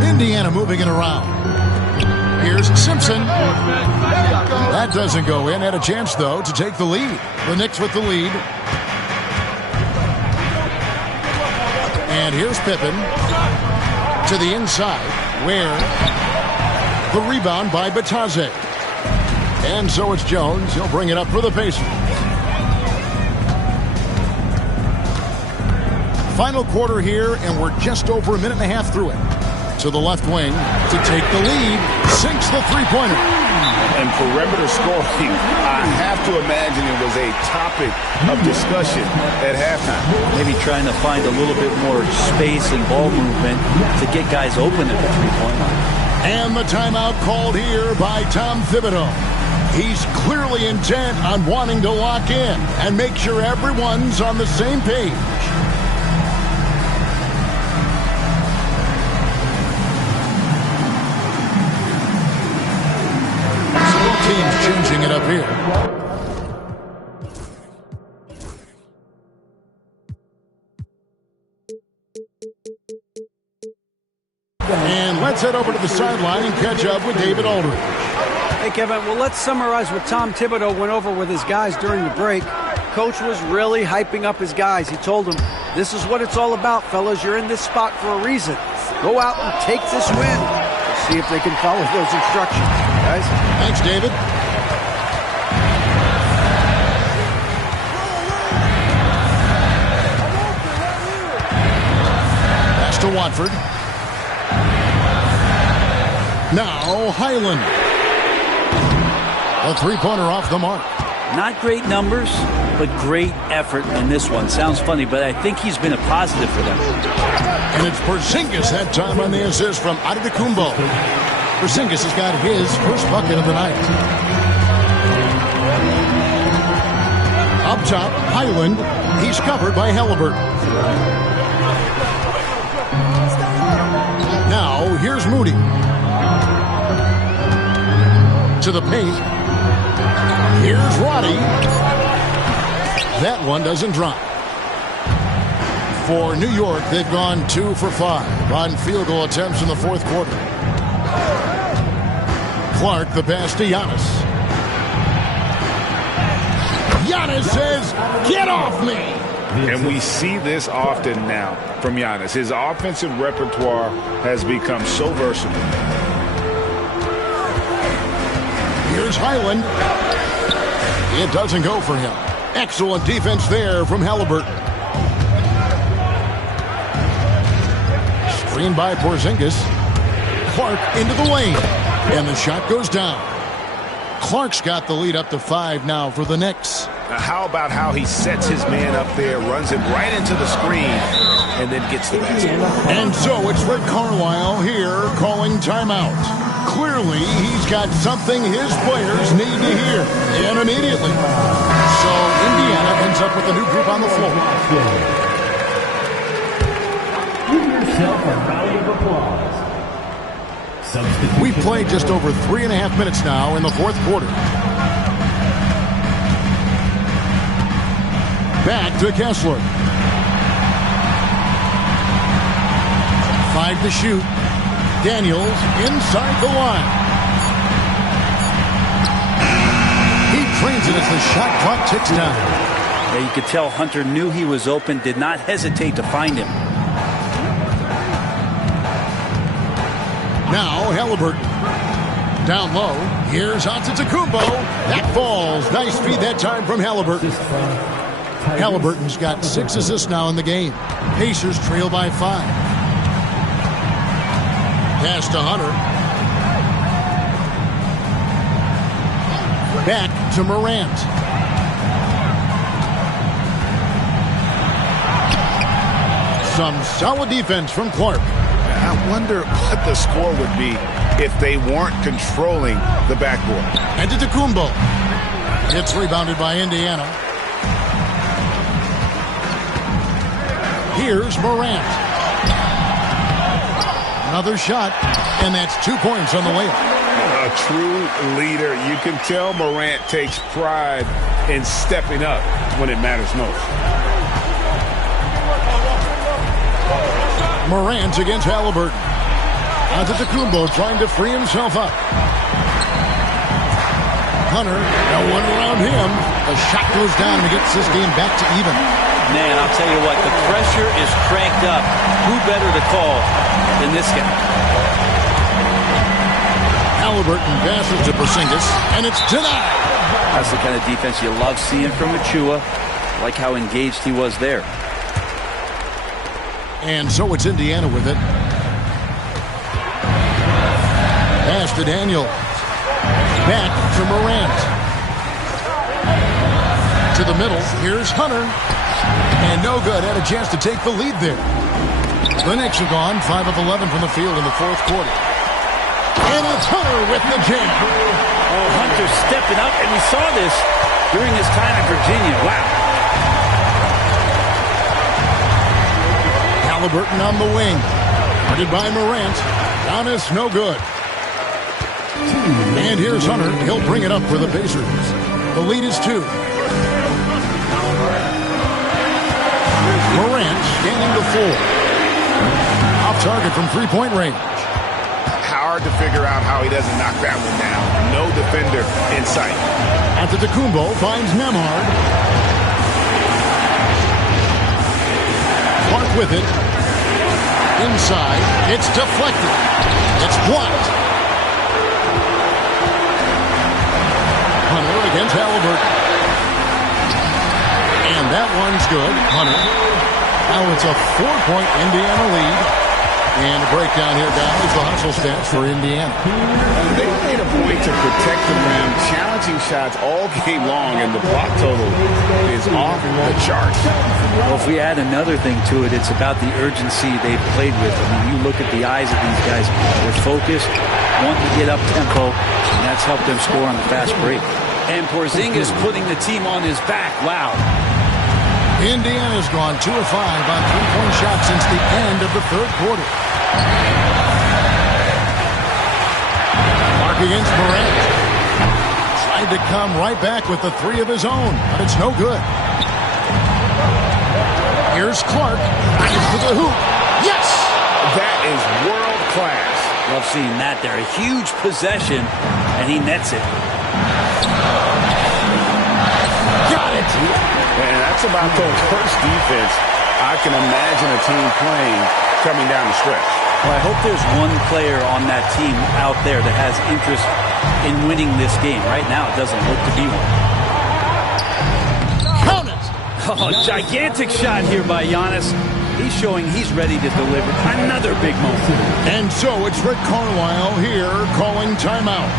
Indiana moving it around. Here's Simpson. That doesn't go in. Had a chance, though, to take the lead. The Knicks with the lead. And here's Pippen. To the inside, where the rebound by Bitadze. And so it's Jones. He'll bring it up for the Pacers. Final quarter here, and we're just over a minute and a half through it. To the left wing to take the lead. Sinks the three-pointer. And perimeter scoring, I have to imagine it was a topic of discussion at halftime. Maybe trying to find a little bit more space and ball movement to get guys open at the three-point line. And the timeout called here by Tom Thibodeau. He's clearly intent on wanting to lock in and make sure everyone's on the same page. Teams changing it up here. And let's head over to the sideline and catch up with David Aldridge. Hey, Kevin, well, let's summarize what Tom Thibodeau went over with his guys during the break. Coach was really hyping up his guys. He told them, this is what it's all about, fellas. You're in this spot for a reason. Go out and take this win. See if they can follow those instructions, guys. Thanks, David. Pass to Watford. Now Highland. A three-pointer off the mark. Not great numbers, but great effort in this one. Sounds funny, but I think he's been a positive for them. And it's Porzingis that time on the assist from Antetokounmpo. Porzingis has got his first bucket of the night. Up top, Highland. He's covered by Halliburton. Now, here's Moody. To the paint. Here's Roddy. That one doesn't drop. For New York, they've gone 2 for 5 on field goal attempts in the fourth quarter. Clark, the pass to Giannis. Giannis says, get off me! And we see this often now from Giannis. His offensive repertoire has become so versatile. Here's Highland. It doesn't go for him. Excellent defense there from Halliburton. Screened by Porzingis. Clark into the lane. And the shot goes down. Clark's got the lead up to 5 now for the Knicks. Now how about how he sets his man up there, runs it right into the screen, and then gets the basket. And so it's Rick Carlisle here calling timeout. Clearly, he's got something his players need to hear, and immediately. So Indiana ends up with a new group on the floor. Give yourself a round of applause. We've played just over 3.5 minutes now in the fourth quarter. Back to Kessler. 5 to shoot. Daniels inside the line. He trains it as the shot clock ticks down. Yeah, you could tell Hunter knew he was open, did not hesitate to find him. Now Halliburton. Down low. Here's Antetokounmpo. That falls. Nice feed that time from Halliburton. Halliburton's got 6 assists now in the game. Pacers trail by 5. Pass to Hunter. Back to Morant. Some solid defense from Clark. I wonder what the score would be if they weren't controlling the backboard. Antetokounmpo. It's rebounded by Indiana. Here's Morant. Another shot, and that's 2 points on the layup. A true leader. You can tell Morant takes pride in stepping up when it matters most. Morant against Halliburton. Antetokounmpo trying to free himself up. Hunter, no one around him. The shot goes down and he gets this game back to even. Man, I'll tell you what, the pressure is cranked up. Who better to call than this guy? Halliburton passes to Porzingis, and it's denied. That's the kind of defense you love seeing from Achua. Like how engaged he was there. And so it's Indiana with it. Pass to Daniel. Back to Morant. To the middle. Here's Hunter. And no good. Had a chance to take the lead there. The Knicks are gone. 5 of 11 from the field in the fourth quarter. And it's Hunter with the jam. Oh, Hunter stepping up. And we saw this during his time in Virginia. Wow. Halliburton on the wing. Guarded by Morant. Giannis, no good. And here's Hunter. He'll bring it up for the Pacers. The lead is 2. Morant scanning the floor. Off target from three-point range. Hard to figure out how he doesn't knock that one down. No defender in sight. Antetokounmpo finds Nembhard. Clark with it. Inside. It's deflected. It's blocked. Hunter against Halliburton. And that one's good. Hunter. Now it's a 4-point Indiana lead. And a breakdown here, guys. The hustle stats for Indiana. They made a point to protect the rim, challenging shots all game long, and the block total is off the charts. Well, if we add another thing to it, it's about the urgency they've played with. I mean, you look at the eyes of these guys. They're focused, wanting to get up tempo, and that's helped them score on the fast break. And Porzingis putting the team on his back. Wow. Indiana's gone 2 of 5 on three-point shots since the end of the third quarter. Clark against Morant. Tried to come right back with the 3 of his own, but it's no good. Here's Clark. To the hoop. Yes! That is world class. Love seeing that there. A huge possession, and he nets it. Got it! And that's about the worst defense I can imagine a team playing coming down the stretch. Well, I hope there's one player on that team out there that has interest in winning this game. Right now, it doesn't look to be one. Count it! Oh, gigantic shot here by Giannis. He's showing he's ready to deliver another big moment. And so it's Rick Carlisle here calling timeout.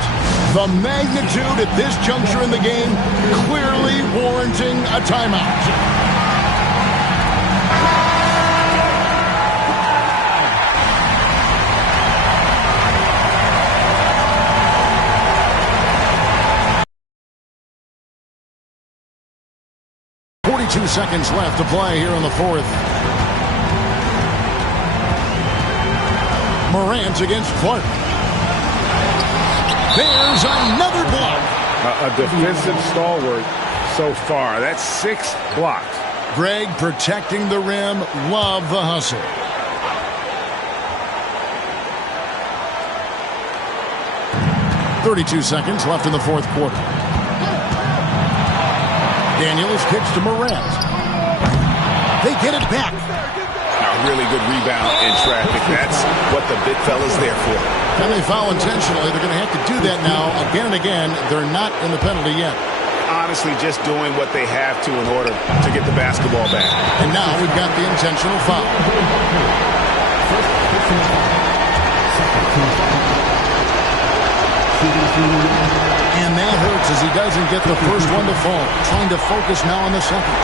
The magnitude at this juncture in the game clearly warranting a timeout. Seconds left to play here in the fourth. Morant against Clark. There's another block. A defensive stalwart so far. That's 6 blocks. Greg protecting the rim. Love the hustle. .32 seconds left in the fourth quarter. Daniels kicks to Morant. They get it back. A really good rebound in traffic. That's what the big fella's there for. And they foul intentionally. They're going to have to do that now again and again. They're not in the penalty yet. Honestly, just doing what they have to in order to get the basketball back. And now we've got the intentional foul. And that hurts as he doesn't get the first one to fall. Trying to focus now on the second.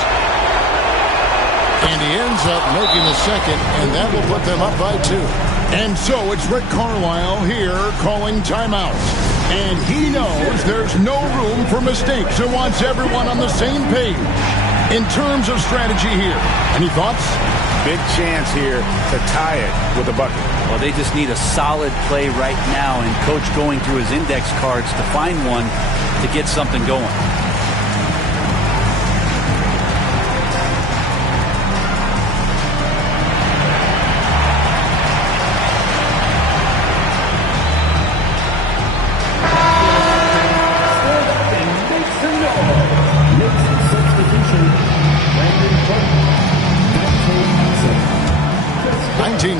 And he ends up making the second, and that will put them up by 2. And so it's Rick Carlisle here calling timeout. And he knows there's no room for mistakes and wants everyone on the same page in terms of strategy here. Any thoughts? Big chance here to tie it with a bucket. Well, they just need a solid play right now, and Coach going through his index cards to find one to get something going.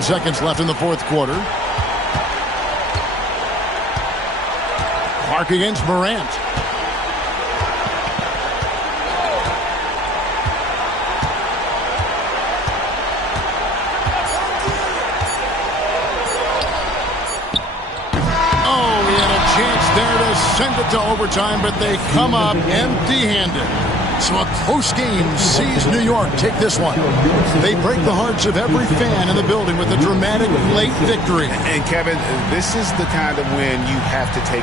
Seconds left in the fourth quarter. Clark against Morant. Oh, he had a chance there to send it to overtime, but they come up empty-handed. So a close game sees New York take this one. They break the hearts of every fan in the building with a dramatic late victory. And Kevin, this is the kind of win you have to take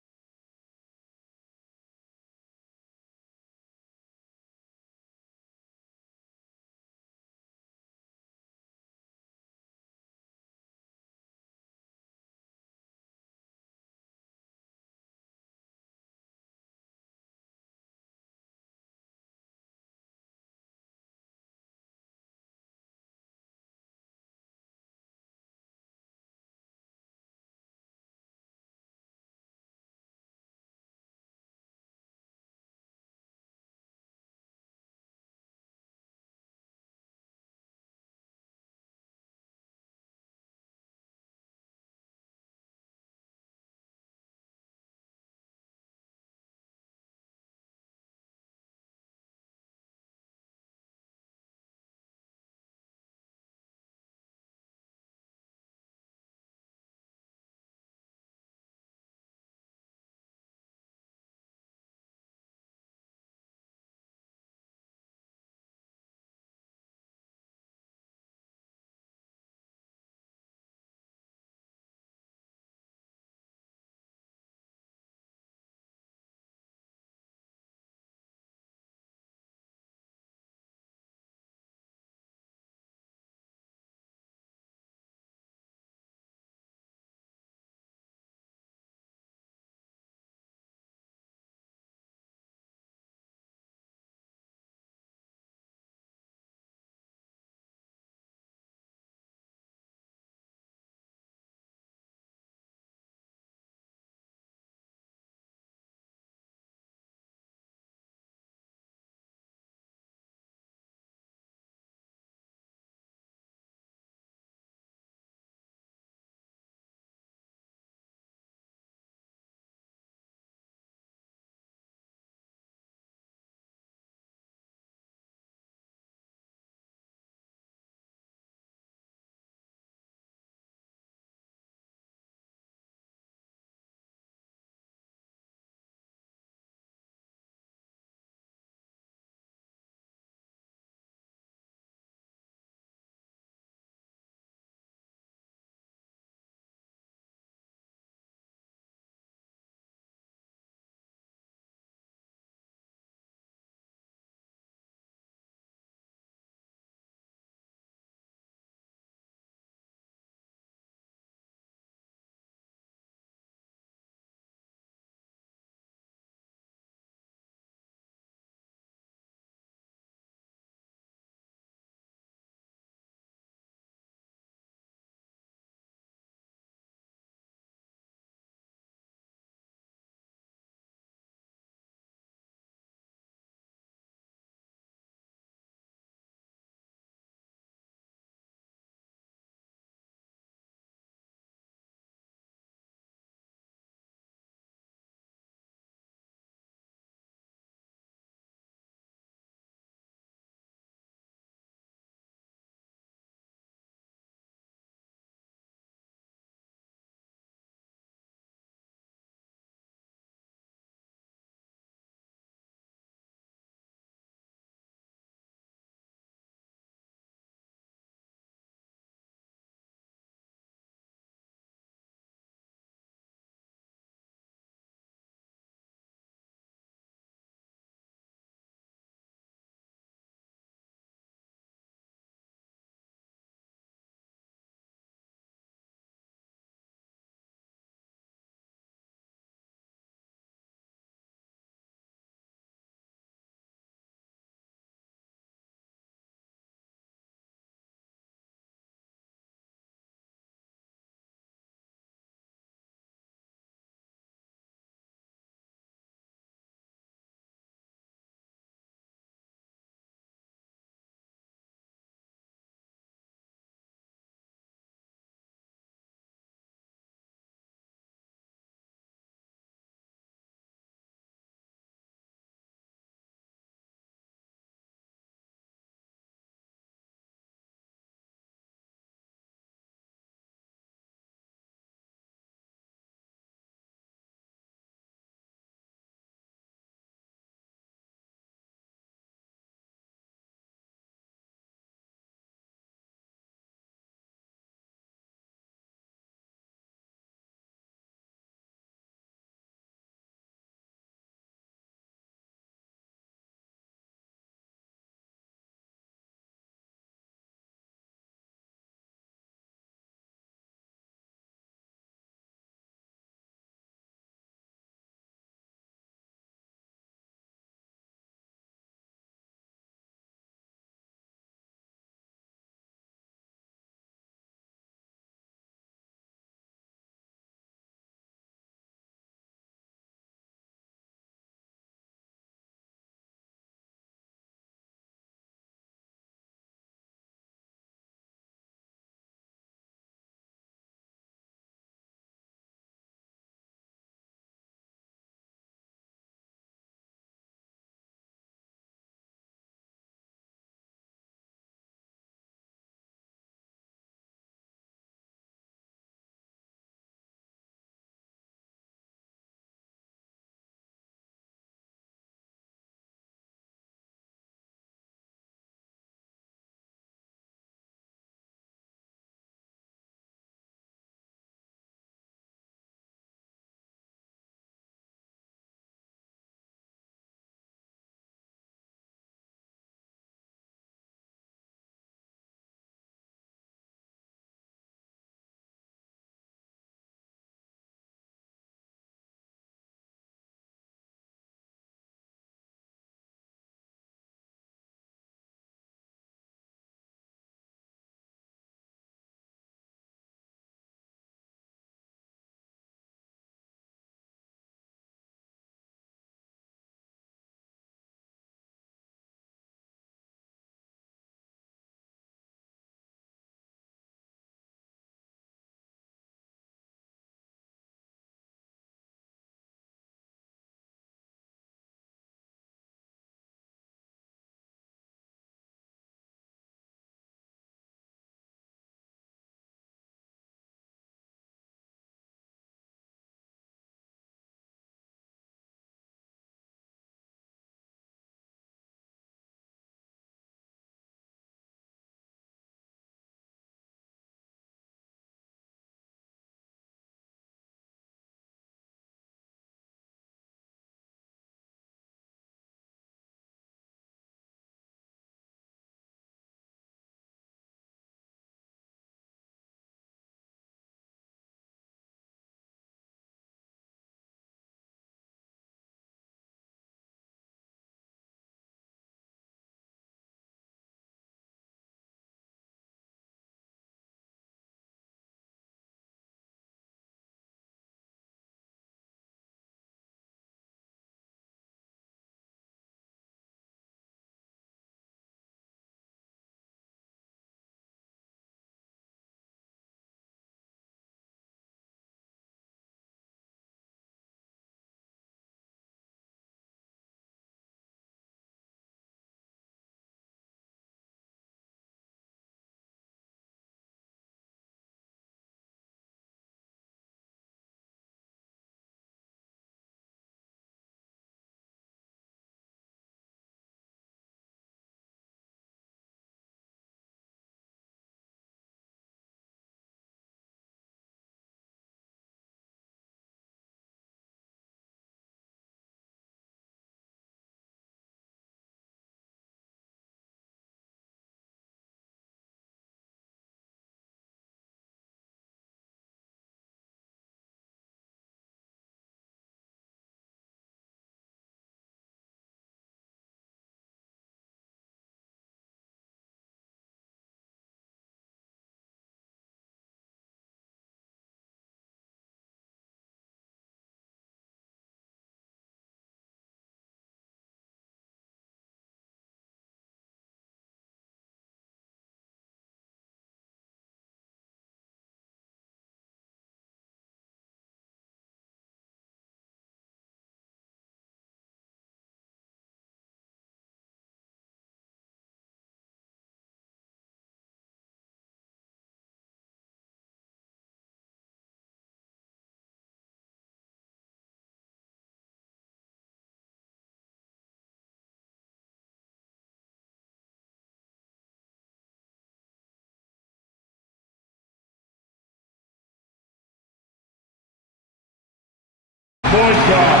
guard,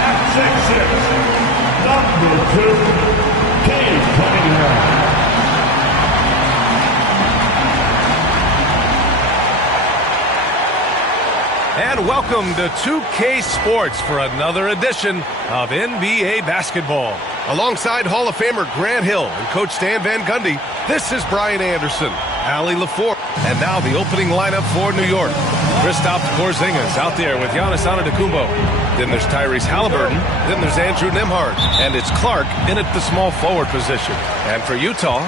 at 6'6", number 2, Cade Cunningham. And welcome to 2K Sports for another edition of NBA basketball. Alongside Hall of Famer Grant Hill and Coach Stan Van Gundy, this is Brian Anderson, Allie LaForge, and now the opening lineup for New York. Kristaps Porzingis out there with Giannis Antetokounmpo. Then there's Tyrese Halliburton. Then there's Andrew Nembhard. And it's Clark in at the small forward position. And for Utah,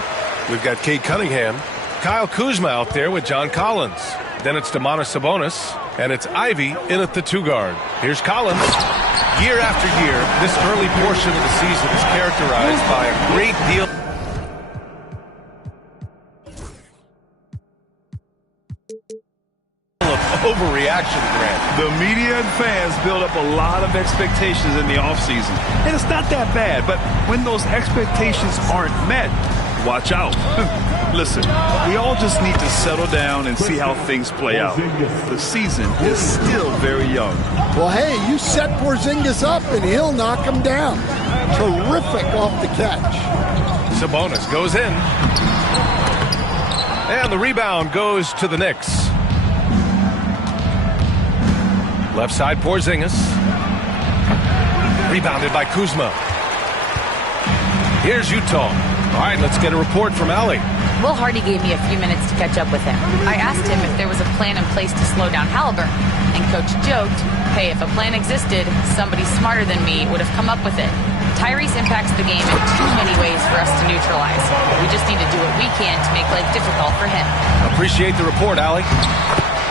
we've got Cade Cunningham, Kyle Kuzma out there with John Collins. Then it's Domantas Sabonis, and it's Ivy in at the 2 guard. Here's Collins. Year after year, this early portion of the season is characterized by a great deal of overreaction, Grant. The media and fans build up a lot of expectations in the offseason. And it's not that bad, but when those expectations aren't met, watch out. Listen, we all just need to settle down and see how things play out. The season is still very young. Well, hey, you set Porzingis up and he'll knock him down. Terrific off the catch. Sabonis goes in. And the rebound goes to the Knicks. Left side, Porzingis. Rebounded by Kuzma. Here's Utah. All right, let's get a report from Allie. Will Hardy gave me a few minutes to catch up with him. I asked him if there was a plan in place to slow down Halliburton, and Coach joked, hey, if a plan existed, somebody smarter than me would have come up with it. Tyrese impacts the game in too many ways for us to neutralize. We just need to do what we can to make life difficult for him. Appreciate the report, Allie.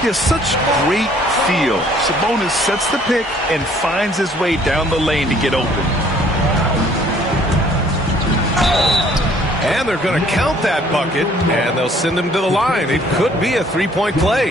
He has such great feel. Sabonis sets the pick and finds his way down the lane to get open. And they're going to count that bucket, and they'll send him to the line. It could be a three-point play.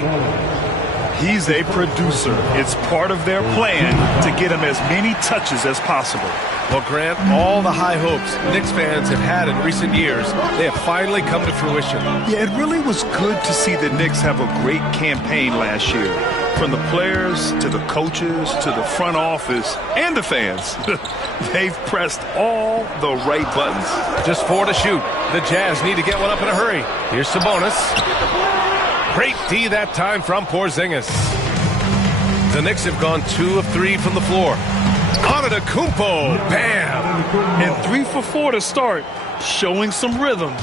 He's a producer. It's part of their plan to get him as many touches as possible. Well, Grant, all the high hopes Knicks fans have had in recent years, they have finally come to fruition. Yeah, it really was good to see the Knicks have a great campaign last year. From the players to the coaches to the front office and the fans. They've pressed all the right buttons. Just 4 to shoot. The Jazz need to get one up in a hurry. Here's Sabonis. Great D that time from Porzingis. The Knicks have gone 2 of 3 from the floor. Antetokounmpo, bam! And 3 for 4 to start, showing some rhythm.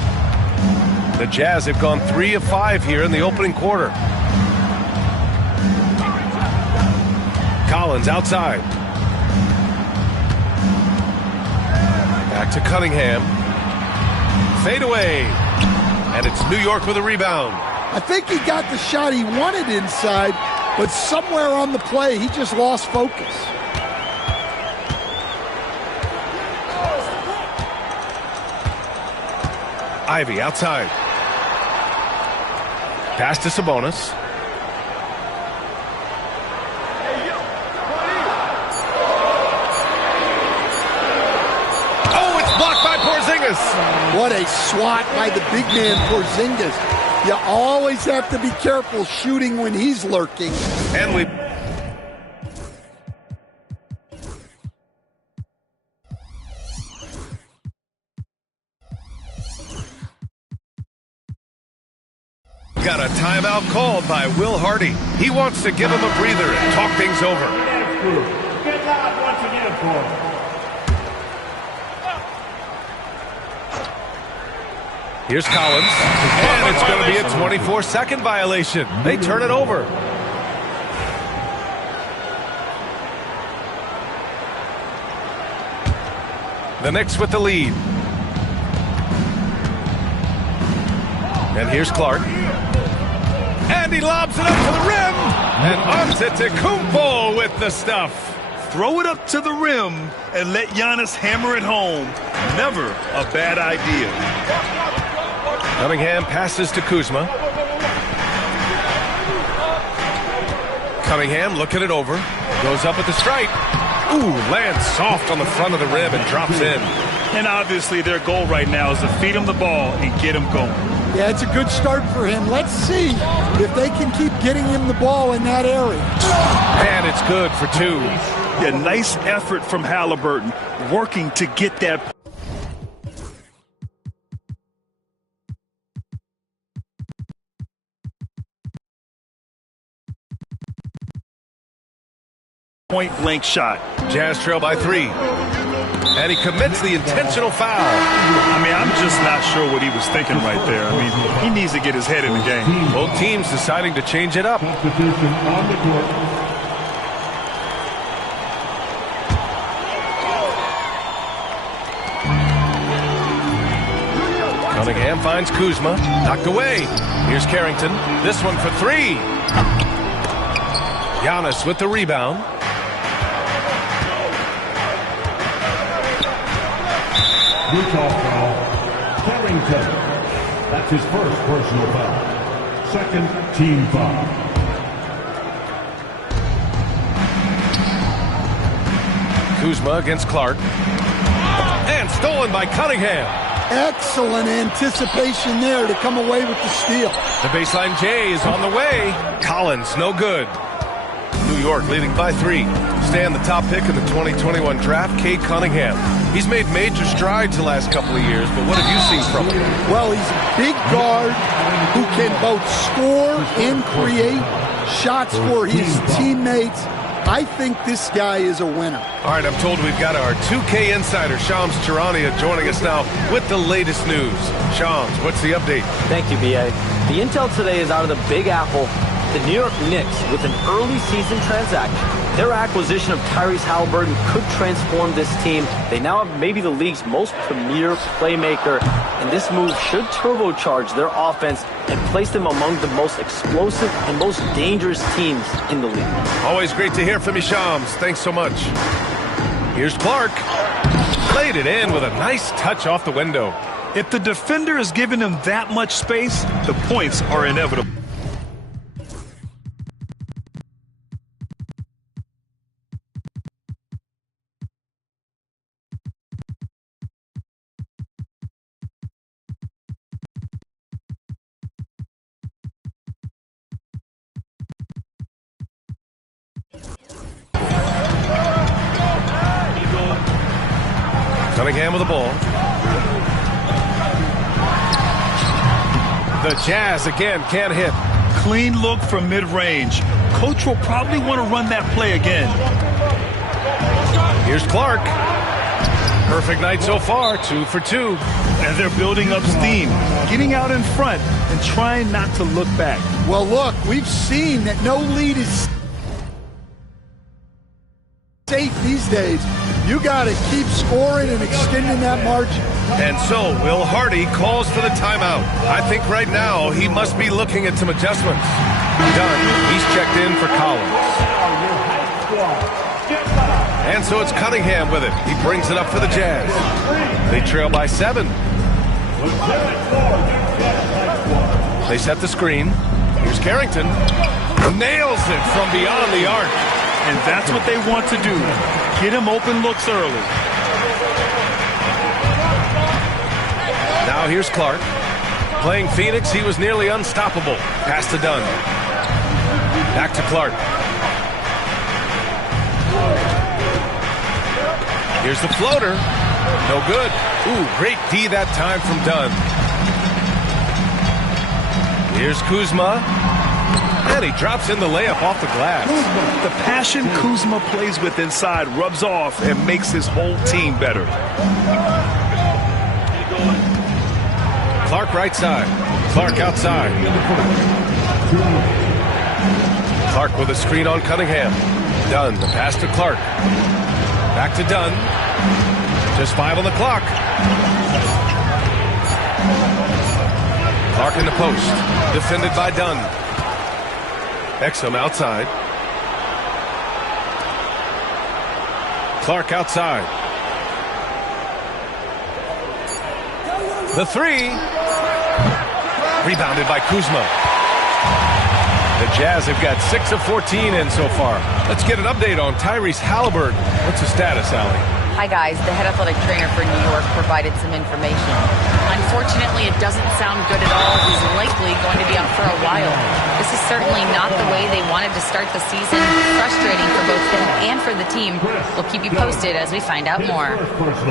The Jazz have gone 3 of 5 here in the opening quarter. Collins outside. Back to Cunningham. Fade away. And it's New York with a rebound. I think he got the shot he wanted inside, but somewhere on the play, he just lost focus. Ivy outside. Pass to Sabonis. Oh, it's blocked by Porzingis. What a swat by the big man Porzingis. You always have to be careful shooting when he's lurking. And we... got a timeout called by Will Hardy. He wants to give him a breather and talk things over. Get loud once again for him. Here's Collins. And it's going to be a 24-second violation. They turn it over. The Knicks with the lead. And here's Clark. And he lobs it up to the rim. And Antetokounmpo with the stuff. Throw it up to the rim and let Giannis hammer it home. Never a bad idea. Cunningham passes to Kuzma. Cunningham looking it over. Goes up at the stripe. Ooh, lands soft on the front of the rim and drops in. And obviously their goal right now is to feed him the ball and get him going. Yeah, it's a good start for him. Let's see if they can keep getting him the ball in that area. And it's good for 2. Yeah, nice effort from Halliburton, working to get that. Point-blank shot. Jazz trail by 3. And he commits the intentional foul. I mean, I'm just not sure what he was thinking right there. I mean, he needs to get his head in the game. Both teams deciding to change it up. Cunningham finds Kuzma. Knocked away. Here's Carrington. This one for 3. Giannis with the rebound. Utah foul, Carrington. That's his first personal foul. Second team foul. Kuzma against Clark. And stolen by Cunningham. Excellent anticipation there to come away with the steal. The baseline J is on the way. Collins, no good. New York leading by 3. Stay on the top pick in the 2021 draft, Cade Cunningham. He's made major strides the last couple of years, but what have you seen from him? Well, he's a big guard who can both score and create shots for his teammates. I think this guy is a winner. All right, I'm told we've got our 2K insider, Shams Charania, joining us now with the latest news. Shams, what's the update? Thank you, B.A. The intel today is out of the Big Apple. The New York Knicks, with an early season transaction, their acquisition of Tyrese Halliburton could transform this team. They now have maybe the league's most premier playmaker, and this move should turbocharge their offense and place them among the most explosive and most dangerous teams in the league. Always great to hear from you, Shams. Thanks so much. Here's Clark. Laid it in with a nice touch off the window. If the defender is giving him that much space, the points are inevitable. Cunningham with the ball. The Jazz again can't hit. Clean look from mid-range. Coach will probably want to run that play again. Here's Clark. Perfect night so far, 2 for 2. And they're building up steam, getting out in front and trying not to look back. Well, look, we've seen that no lead is safe these days. You got to keep scoring and extending that margin. And so Will Hardy calls for the timeout. I think right now he must be looking at some adjustments. Done. He's checked in for Collins. And so it's Cunningham with it. He brings it up for the Jazz. They trail by 7. They set the screen. Here's Carrington. Nails it from beyond the arc. And that's what they want to do. Get him open looks early. Now here's Clark. Playing Phoenix, he was nearly unstoppable. Pass to Dunn. Back to Clark. Here's the floater. No good. Ooh, great D that time from Dunn. Here's Kuzma. And he drops in the layup off the glass. The passion Kuzma plays with inside rubs off and makes his whole team better. Clark right side. Clark outside. Clark with a screen on Cunningham. Dunn, the pass to Clark. Back to Dunn. Just 5 on the clock. Clark in the post. Defended by Dunn. Exum outside. Clark outside. The 3. Rebounded by Kuzma. The Jazz have got 6 of 14 in so far. Let's get an update on Tyrese Halliburton. What's the status, Allie? Hi, guys. The head athletic trainer for New York provided some information. Unfortunately, it doesn't sound good at all. He's likely going to be out for a while. This is certainly not the way they wanted to start the season. Frustrating for both him and for the team. We'll keep you posted as we find out more.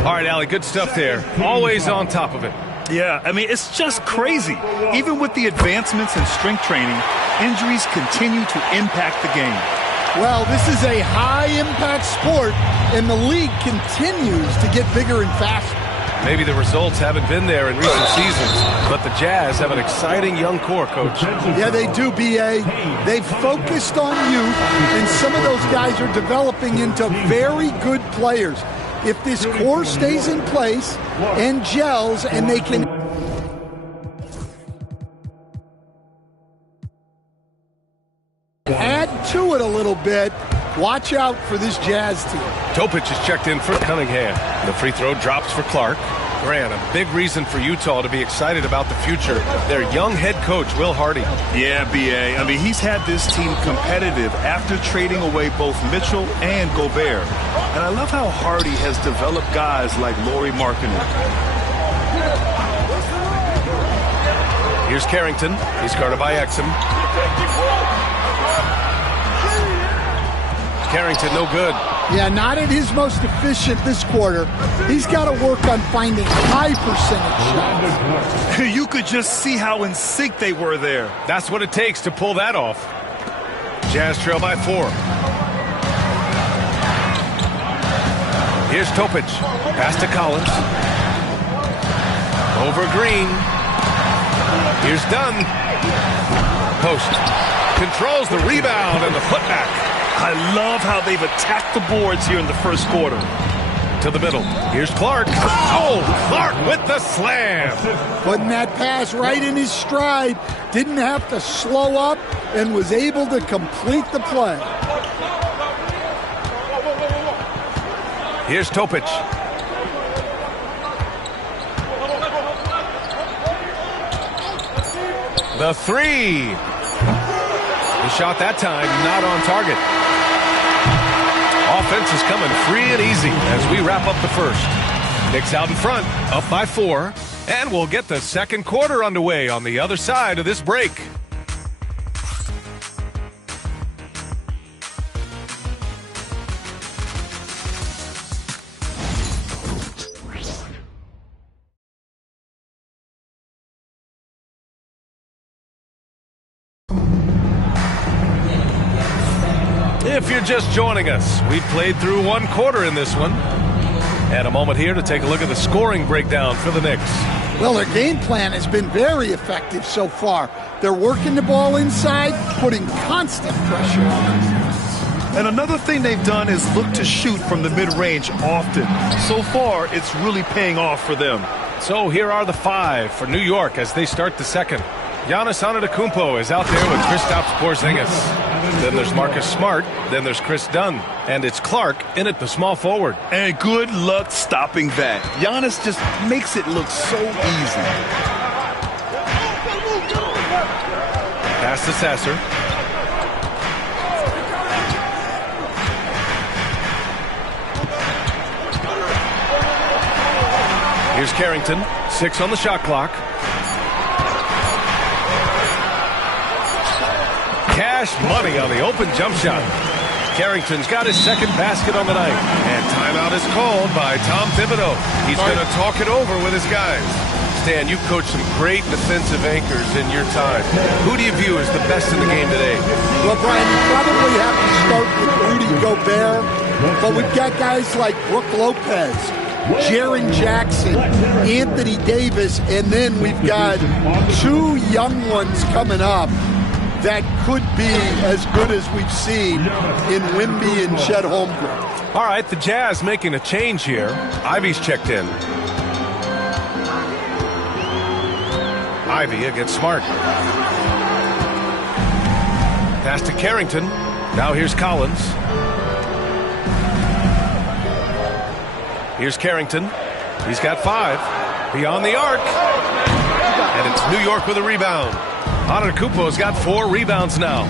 All right, Allie, good stuff there. Always on top of it. Yeah, I mean, it's just crazy. Even with the advancements in strength training, injuries continue to impact the game. Well, this is a high-impact sport, and the league continues to get bigger and faster. Maybe the results haven't been there in recent seasons, but the Jazz have an exciting young core, Coach. Yeah, they do, B.A. They've focused on youth, and some of those guys are developing into very good players. If this core stays in place and gels, and they can add to it a little bit, watch out for this Jazz team. Topic is checked in for Cunningham. The free throw drops for Clark. Grant, a big reason for Utah to be excited about the future. Their young head coach, Will Hardy. Yeah, B.A. I mean, he's had this team competitive after trading away both Mitchell and Gobert. And I love how Hardy has developed guys like Lauri Markkanen. Here's Carrington. He's guarded by Exum. Carrington, no good. Yeah, not at his most efficient this quarter. He's got to work on finding high percentage shots. You could just see how in sync they were there. That's what it takes to pull that off. Jazz trail by 4. Here's Topic. Pass to Collins. Over Green. Here's Dunn. Post. Controls the rebound and the putback. I love how they've attacked the boards here in the first quarter. To the middle. Here's Clark. Oh, Clark with the slam. Putting that pass right in his stride. Didn't have to slow up and was able to complete the play. Here's Topic. The three. He shot that time, not on target. Offense is coming free and easy as we wrap up the first. Knicks out in front, up by 4. And we'll get the second quarter underway on the other side of this break. If you're just joining us, we played through one quarter in this one. And a moment here to take a look at the scoring breakdown for the Knicks. Well, their game plan has been very effective so far. They're working the ball inside, putting constant pressure on them. And another thing they've done is look to shoot from the mid-range often. So far, it's really paying off for them. So here are the 5 for New York as they start the second. Giannis Antetokounmpo is out there with Kristaps Porzingis. Then there's Marcus Smart. Then there's Chris Dunn. And it's Clark in at the small forward. And good luck stopping that. Giannis just makes it look so easy. Pass to Sasser. Here's Carrington. 6 on the shot clock. Cash money on the open jump shot. Carrington's got his second basket on the night. And timeout is called by Tom Thibodeau. He's going to talk it over with his guys. Stan, you've coached some great defensive anchors in your time. Who do you view as the best in the game today? Well, Brian, you probably have to start with Rudy Gobert. But we've got guys like Brook Lopez, Jaren Jackson, Anthony Davis, and then we've got 2 young ones coming up that could be as good as we've seen in Wemby and Chet Holmgren. All right, the Jazz making a change here. Ivy's checked in. Ivy against Smart. Pass to Carrington. Now here's Collins. Here's Carrington. He's got 5. Beyond the arc. And it's New York with a rebound. Antetokounmpo's got 4 rebounds now.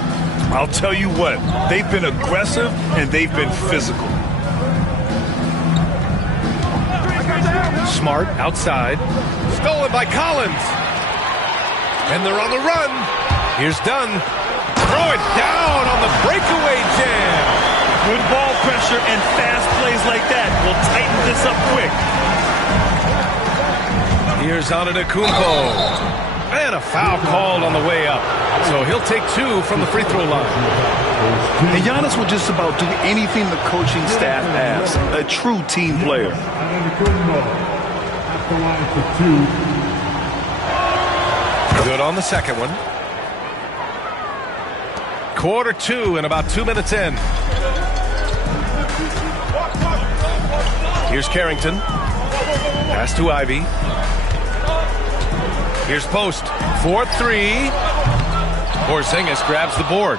I'll tell you what, they've been aggressive and they've been physical. Smart outside. Stolen by Collins. And they're on the run. Here's Dunn. throw it down on the breakaway jam. Good ball pressure and fast plays like that will tighten this up quick. Here's Antetokounmpo. And a foul called on the way up. So he'll take 2 from the free throw line. And Giannis will just about do anything the coaching staff asks. A true team player. Good on the second one. Quarter 2 and about 2 minutes in. Here's Carrington. Pass to Ivy. Here's Post. 4-3. Porzingis grabs the board.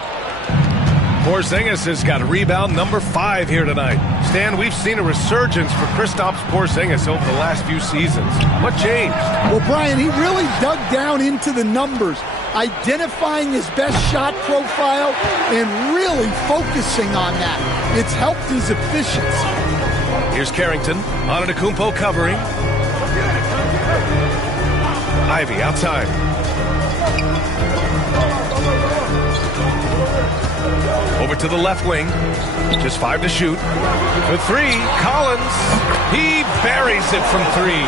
Porzingis has got rebound number 5 here tonight. Stan, we've seen a resurgence for Kristaps Porzingis over the last few seasons. What changed? Well, Brian, he really dug down into the numbers, identifying his best shot profile and really focusing on that. It's helped his efficiency. Here's Carrington. Antetokounmpo covering. Ivy outside. Over to the left wing. Just 5 to shoot. For 3, Collins. He buries it from 3.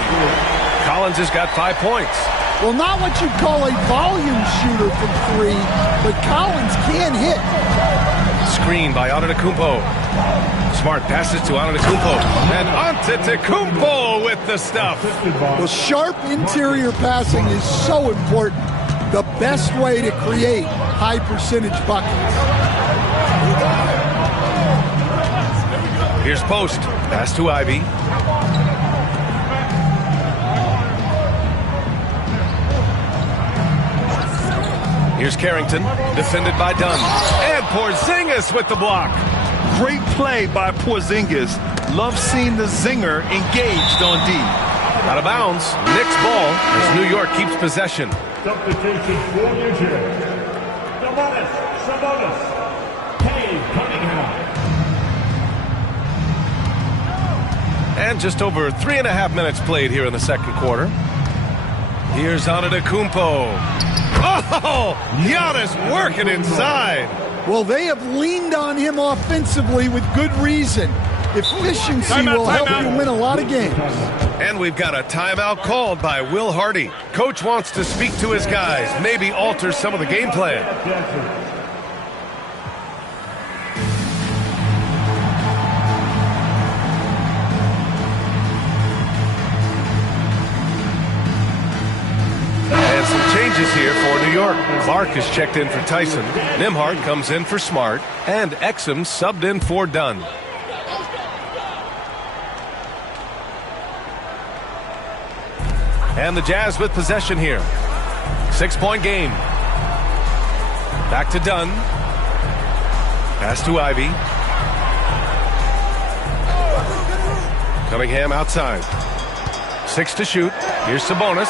Collins has got 5 points. Well, not what you call a volume shooter from 3, but Collins can hit. Screen by Antetokounmpo. Smart passes to Antetokounmpo. And Antetokounmpo with the stuff. Well, sharp interior passing is so important. The best way to create high percentage buckets. Here's Post. Pass to Ivy. Here's Carrington. Defended by Dunn. And Porzingis with the block. Great play by Porzingis. Love seeing the zinger engaged on D. Out of bounds. Knicks ball as New York keeps possession. Substitution for New Jersey. Sabonis. Cade Cunningham. And just over 3.5 minutes played here in the second quarter. Here's Antetokounmpo. Oh, Giannis working inside. Well, they have leaned on him offensively with good reason. Efficiency will help you win a lot of games. And we've got a timeout called by Will Hardy. Coach wants to speak to his guys, maybe alter some of the game plan. And some changes here for New York. Clark is checked in for Tyson. Nembhard comes in for Smart. And Exum subbed in for Dunn. And the Jazz with possession here. 6-point game. Back to Dunn. Pass to Ivy. Cunningham outside. 6 to shoot. Here's Sabonis.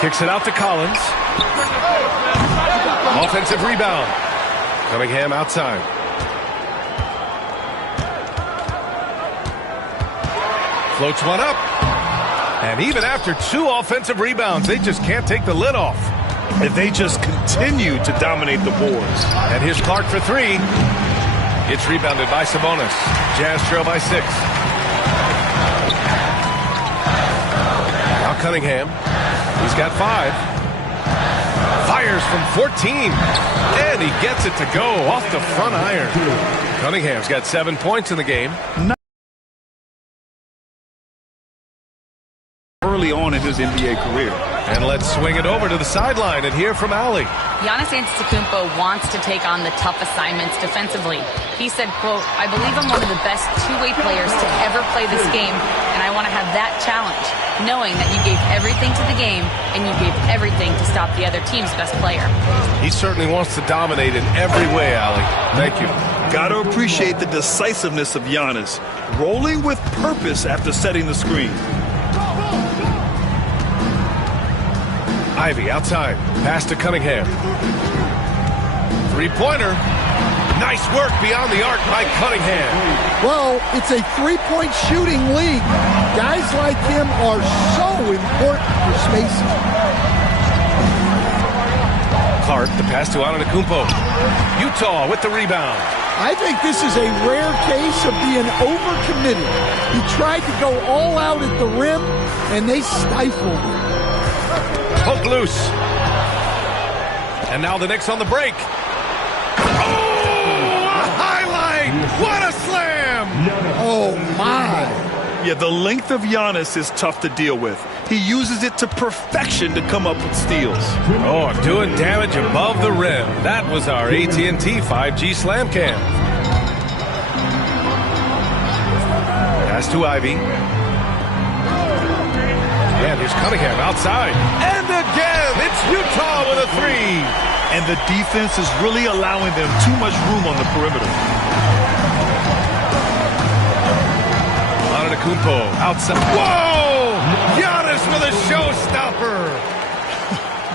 Kicks it out to Collins. Offensive rebound. Cunningham outside. Floats one up. And even after 2 offensive rebounds, they just can't take the lid off. And they just continue to dominate the boards. And here's Clark for 3. It's rebounded by Sabonis. Jazz trail by 6. Now Cunningham. He's got 5. Fires from 14. And he gets it to go off the front iron. Cunningham's got 7 points in the game. Early on in his NBA career. And let's swing it over to the sideline and hear from Allie. Giannis Antetokounmpo wants to take on the tough assignments defensively. He said, quote, "I believe I'm one of the best two-way players to ever play this game, and I want to have that challenge, knowing that you gave everything to the game and you gave everything to stop the other team's best player." He certainly wants to dominate in every way, Allie. Thank you. Got to appreciate the decisiveness of Giannis, rolling with purpose after setting the screen. Ivy outside. Pass to Cunningham. Three-pointer. Nice work beyond the arc by Cunningham. Well, it's a three-point shooting league. Guys like him are so important for spacing. Clark, the pass to Antetokounmpo. Utah with the rebound. I think this is a rare case of being overcommitted. He tried to go all out at the rim, and they stifled him. Hook loose. And now the Knicks on the break. Oh, a highlight! What a slam! Oh, my. Yeah, the length of Giannis is tough to deal with. He uses it to perfection to come up with steals. Oh, doing damage above the rim. That was our AT&T 5G slam cam. Pass to Ivy. And here's Cunningham outside. And again, it's Utah with a three. And the defense is really allowing them too much room on the perimeter. Antetokounmpo outside. Whoa! Giannis with a showstopper.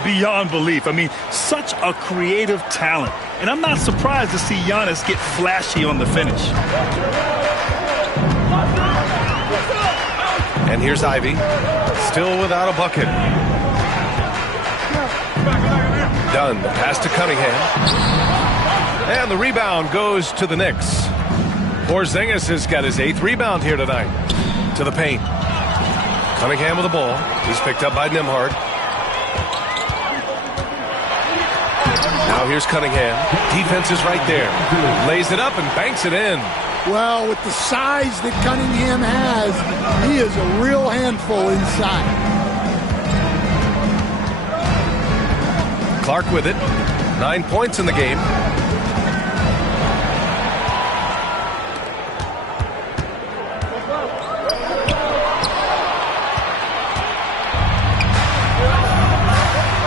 Beyond belief. I mean, such a creative talent. And I'm not surprised to see Giannis get flashy on the finish. And here's Ivy. Still without a bucket. Dunn, the pass to Cunningham. And the rebound goes to the Knicks. Porzingis has got his 8th rebound here tonight. To the paint. Cunningham with the ball. He's picked up by Nembhard. Now here's Cunningham. Defense is right there. Lays it up and banks it in. Well, with the size that Cunningham has, he is a real handful inside. Clark with it. 9 points in the game.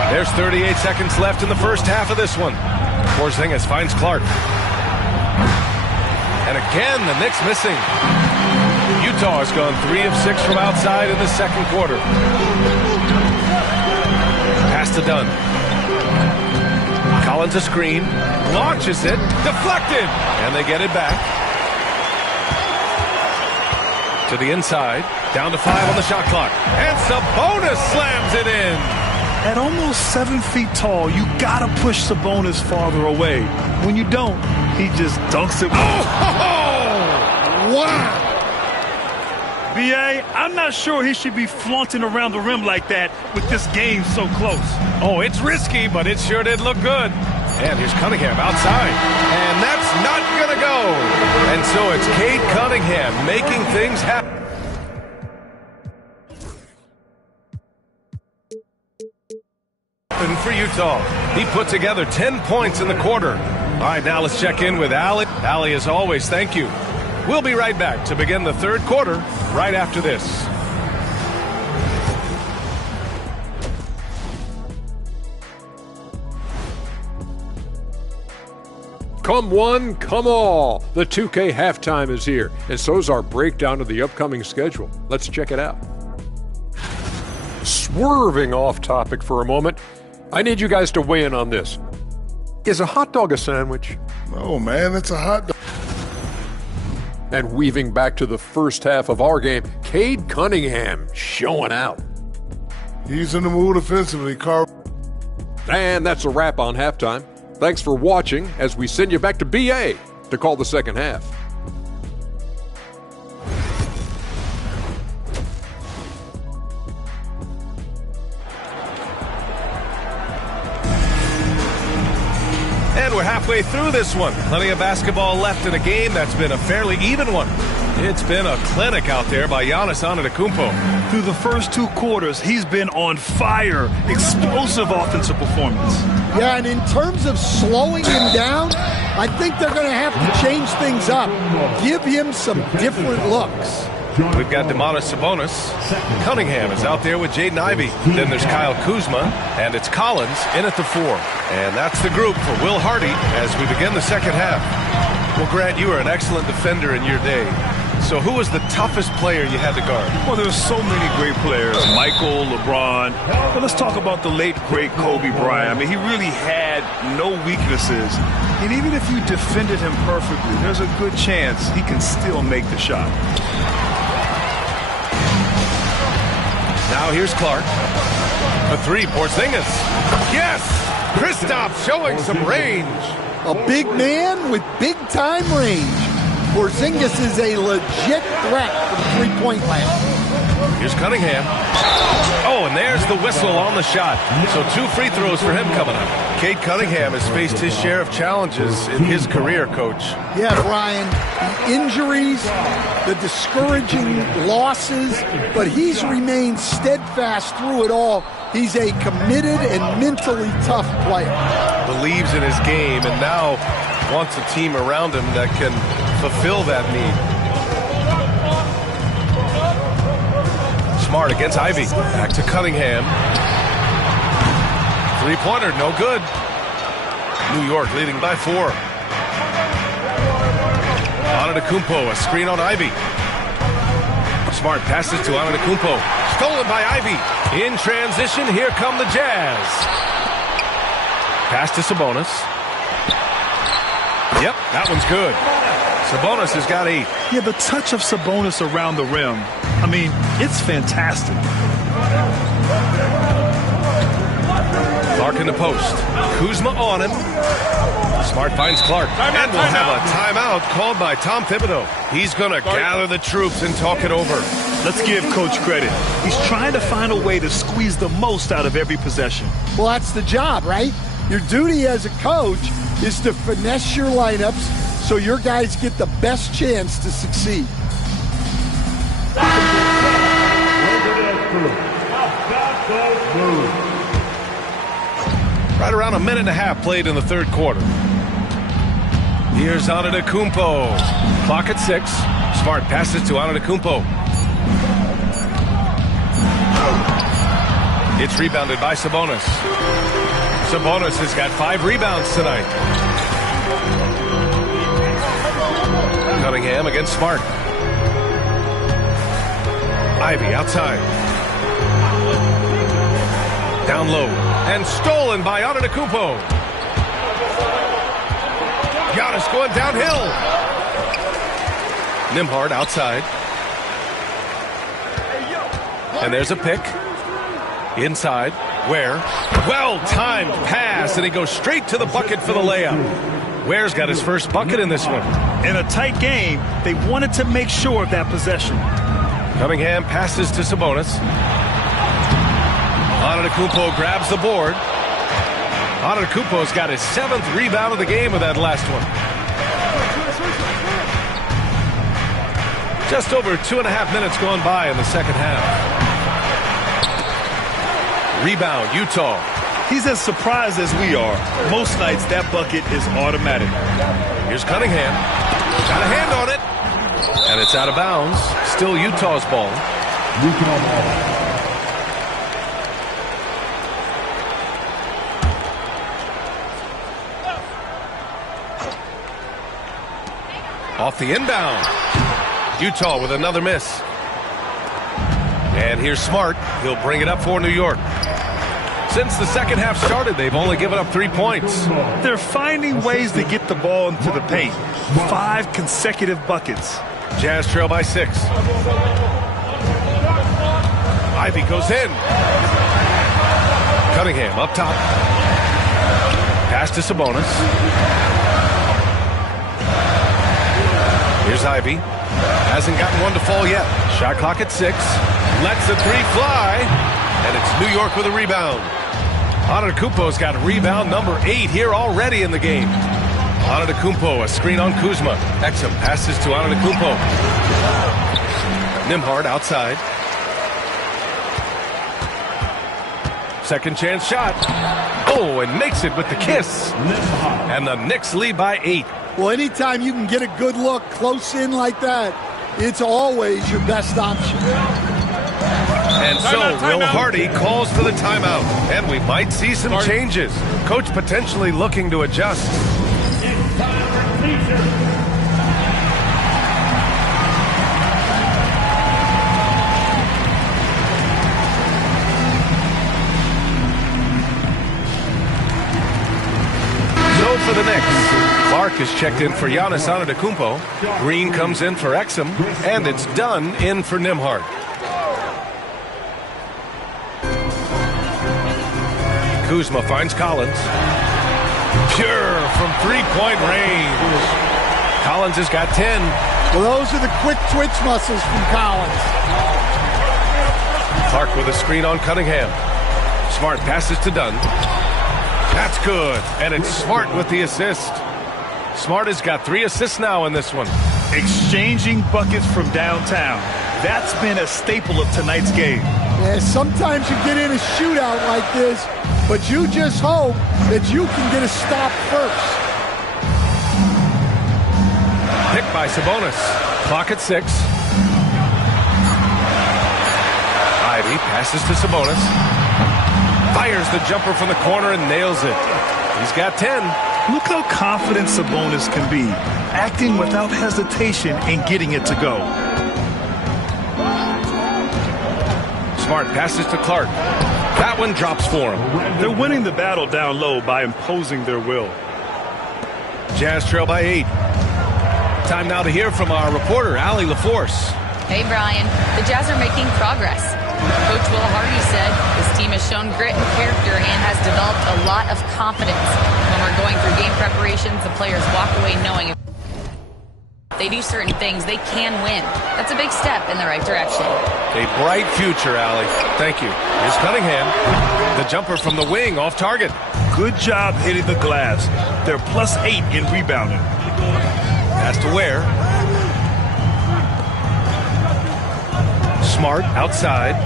There's 38 seconds left in the first half of this one. Porzingis finds Clark. And again, the Knicks missing. Utah has gone 3 of 6 from outside in the second quarter. Pass to Dunn. Collins a screen. Launches it. Deflected. And they get it back. To the inside. Down to 5 on the shot clock. And Sabonis slams it in. At almost 7 feet tall, you gotta push Sabonis farther away. When you don't, he just dunks it. Wow! B.A., I'm not sure he should be flaunting around the rim like that with this game so close. Oh, it's risky, but it sure did look good. And here's Cunningham outside. And that's not gonna go. And so it's Cade Cunningham making things happen. For Utah. He put together 10 points in the quarter. All right, now let's check in with Allie. Allie, as always, thank you. We'll be right back to begin the third quarter right after this. Come one, come all. The 2K halftime is here, and so's our breakdown of the upcoming schedule. Let's check it out. Swerving off topic for a moment, I need you guys to weigh in on this. Is a hot dog a sandwich? Oh, man, it's a hot dog. And weaving back to the first half of our game, Cade Cunningham showing out. He's in the mood offensively, Carl. And that's a wrap on halftime. Thanks for watching as we send you back to BA to call the second half. And we're halfway through this one. Plenty of basketball left in a game that's been a fairly even one. It's been a clinic out there by Giannis Antetokounmpo. Through the first 2 quarters, he's been on fire. Explosive offensive performance. Yeah, and in terms of slowing him down, I think they're going to have to change things up. Give him some different looks. We've got Domantas Sabonis. Cunningham is out there with Jaden Ivey. Then there's Kyle Kuzma, and it's Collins in at the 4. And that's the group for Will Hardy as we begin the second half. Well, Grant, you were an excellent defender in your day. So who was the toughest player you had to guard? Well, there's so many great players. Michael, LeBron. But let's talk about the late, great Kobe Bryant. I mean, he really had no weaknesses. And even if you defended him perfectly, there's a good chance he can still make the shot. Now here's Clark. A 3, Porzingis. Yes! Kristaps showing some range. A big man with big-time range. Porzingis is a legit threat from three-point land. Here's Cunningham. Oh, and there's the whistle on the shot. So 2 free throws for him coming up. Cade Cunningham has faced his share of challenges in his career, Coach. Yeah, Brian, the injuries, the discouraging losses, but he's remained steadfast through it all. He's a committed and mentally tough player. Believes in his game and now wants a team around him that can fulfill that need. Smart against Ivy. Back to Cunningham. Three-pointer, no good. New York leading by 4. Antetokounmpo, a screen on Ivy. Smart passes to Antetokounmpo. Stolen by Ivy. In transition, here come the Jazz. Pass to Sabonis. Yep, that one's good. Sabonis has got 8. Yeah, the touch of Sabonis around the rim, I mean, it's fantastic. Clark in the post. Kuzma on him. Smart finds Clark. And we'll have a timeout called by Tom Thibodeau. He's going to gather the troops and talk it over. Let's give Coach credit. He's trying to find a way to squeeze the most out of every possession. Well, that's the job, right? Your duty as a coach is to finesse your lineups so your guys get the best chance to succeed. Right around a minute and a half played in the third quarter. Here's Antetokounmpo. Clock at 6. Smart passes to Antetokounmpo. It's rebounded by Sabonis. Sabonis has got 5 rebounds tonight. Cunningham against Smart. Ivy outside. Down low. And stolen by Antetokounmpo. Giannis going downhill. Nembhard outside. And there's a pick. Inside. Ware. Well-timed pass, and he goes straight to the bucket for the layup. Ware's got his first bucket in this one. In a tight game, they wanted to make sure of that possession. Cunningham passes to Sabonis. Antetokounmpo grabs the board. Antetokounmpo's got his 7th rebound of the game with that last one. Just over 2.5 minutes gone by in the second half. Rebound, Utah. He's as surprised as we are. Most nights, that bucket is automatic. Here's Cunningham. Got a hand on it. And it's out of bounds. Still Utah's ball. Off the inbound. Utah with another miss. And here's Smart. He'll bring it up for New York. Since the second half started, they've only given up 3 points. They're finding ways to get the ball into the paint. 5 consecutive buckets. Jazz trail by 6. Ivy goes in. Cunningham up top. Pass to Sabonis. Here's Ivy. Hasn't gotten one to fall yet. Shot clock at 6. Lets the 3 fly. And it's New York with a rebound. Antetokounmpo's got rebound number 8 here already in the game. Antetokounmpo, a screen on Kuzma. Exum passes to Antetokounmpo. Nembhard outside. Second chance shot. Oh, and makes it with the kiss. And the Knicks lead by 8. Well, anytime you can get a good look close in like that, it's always your best option. And so Will Hardy calls for the timeout. And we might see some changes. Coach potentially looking to adjust. So for the Knicks, Clark is checked in for Giannis Antetokounmpo. Green comes in for Exum. And it's Dunn in for Nembhard. Kuzma finds Collins. Pure from three-point range. Collins has got 10. Well, those are the quick twitch muscles from Collins. Clark with a screen on Cunningham. Smart passes to Dunn. That's good. And it's Smart with the assist. Smart has got 3 assists now in this one. Exchanging buckets from downtown. That's been a staple of tonight's game. Yeah, sometimes you get in a shootout like this, but you just hope that you can get a stop first. Picked by Sabonis. Clock at 6. Ivy passes to Sabonis. Fires the jumper from the corner and nails it. He's got 10. Look how confident Sabonis can be, acting without hesitation and getting it to go. Smart passes to Clark. That one drops for him. They're winning the battle down low by imposing their will. Jazz trail by 8. Time now to hear from our reporter, Allie LaForce. Hey, Brian. The Jazz are making progress. Coach Will Hardy said his team has shown grit and character and has developed a lot of confidence. When we're going through game preparations, the players walk away knowing if they do certain things, they can win. That's a big step in the right direction. A bright future, Allie. Thank you. Here's Cunningham. The jumper from the wing off target. Good job hitting the glass. They're +8 in rebounding. Pass to Ware. Smart outside.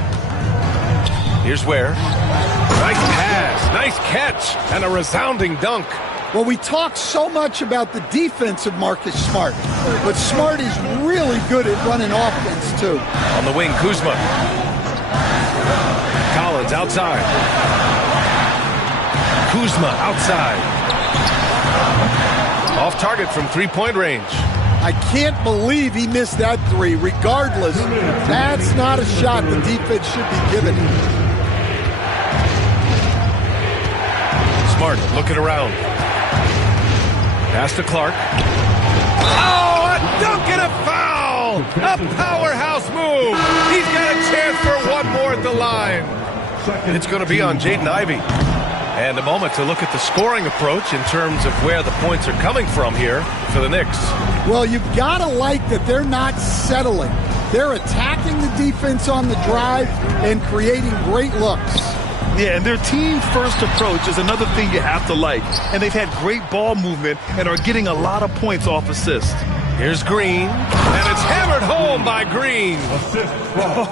Here's Ware. Nice pass. Nice catch. And a resounding dunk. Well, we talk so much about the defense of Marcus Smart, but Smart is really good at running offense, too. On the wing, Kuzma. Collins outside. Kuzma outside. Off target from three-point range. I can't believe he missed that 3. Regardless, that's not a shot the defense should be giving him. Smart looking around. Pass to Clark. Oh, a dunk and a foul! A powerhouse move! He's got a chance for one more at the line. It's going to be on Jaden Ivey. And a moment to look at the scoring approach in terms of where the points are coming from here for the Knicks. Well, you've got to like that they're not settling. They're attacking the defense on the drive and creating great looks. Yeah, and their team-first approach is another thing you have to like. And they've had great ball movement and are getting a lot of points off assist. Here's Green, and it's hammered home by Green.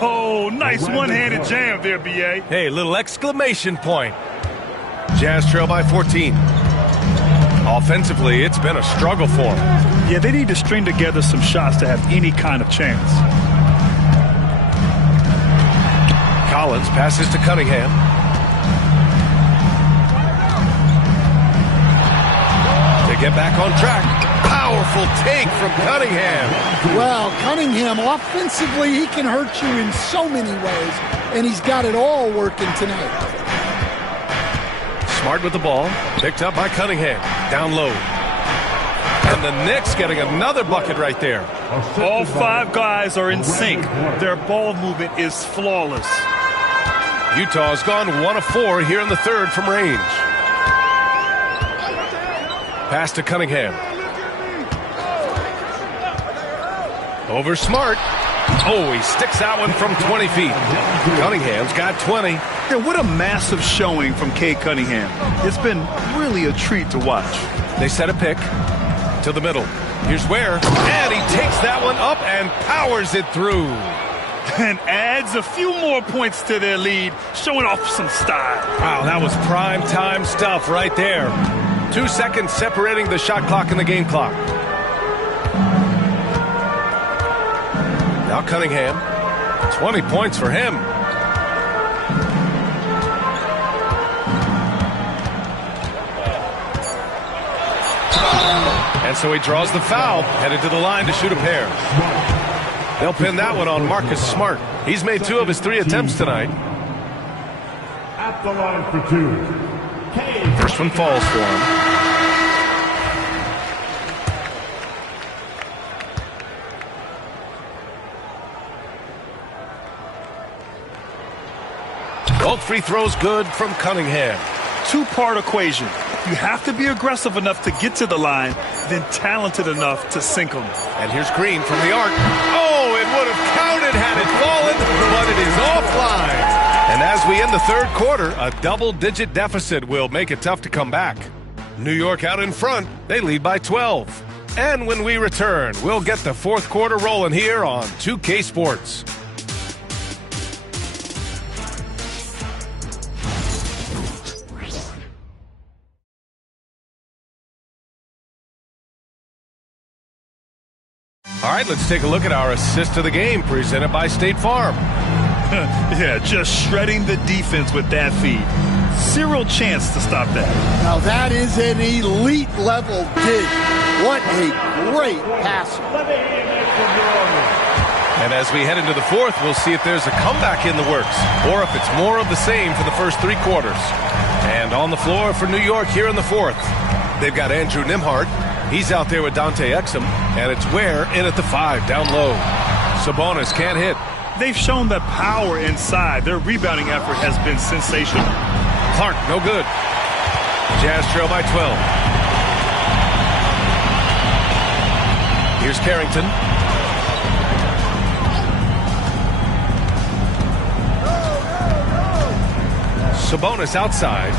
Oh, nice one-handed jam there, B.A. Hey, little exclamation point. Jazz trail by 14. Offensively, it's been a struggle for them. Yeah, they need to string together some shots to have any kind of chance. Collins passes to Cunningham. They get back on track. Powerful take from Cunningham. Well, Cunningham, offensively, he can hurt you in so many ways, and he's got it all working tonight. Smart with the ball. Picked up by Cunningham. Down low. And the Knicks getting another bucket right there. All 5 guys are in sync. Their ball movement is flawless. Utah's gone 1 of 4 here in the third from range. Pass to Cunningham. Over Smart. Oh, he sticks that one from 20 feet. Cunningham's got 20. Yeah, what a massive showing from Cade Cunningham. It's been really a treat to watch. They set a pick to the middle. Here's Ware, and he takes that one up and powers it through. And adds a few more points to their lead, showing off some style. Wow, that was prime time stuff right there. 2 seconds separating the shot clock and the game clock. Now Cunningham, 20 points for him. And so he draws the foul, headed to the line to shoot a pair. They'll pin that one on Marcus Smart. He's made 2 of his 3 attempts tonight. At the line for 2. First one falls for him. Both free throws good from Cunningham. two-part equation. You have to be aggressive enough to get to the line, then talented enough to sink them. And here's Green from the arc. Oh, it would have counted had it fallen, but it is offline. And as we end the third quarter, a double-digit deficit will make it tough to come back. New York out in front. They lead by 12. And when we return, we'll get the fourth quarter rolling here on 2K Sports. All right, let's take a look at our assist of the game presented by State Farm. Yeah, just shredding the defense with that feed. Zero chance to stop that. Now that is an elite level dig. What a great passer. And as we head into the fourth, we'll see if there's a comeback in the works or if it's more of the same for the first three quarters. And on the floor for New York here in the fourth, they've got Andrew Nembhard. He's out there with Dante Exum, and it's Ware in at the 5 down low. Sabonis can't hit. They've shown the power inside. Their rebounding effort has been sensational. Clark, no good. Jazz trail by 12. Here's Carrington. Sabonis outside.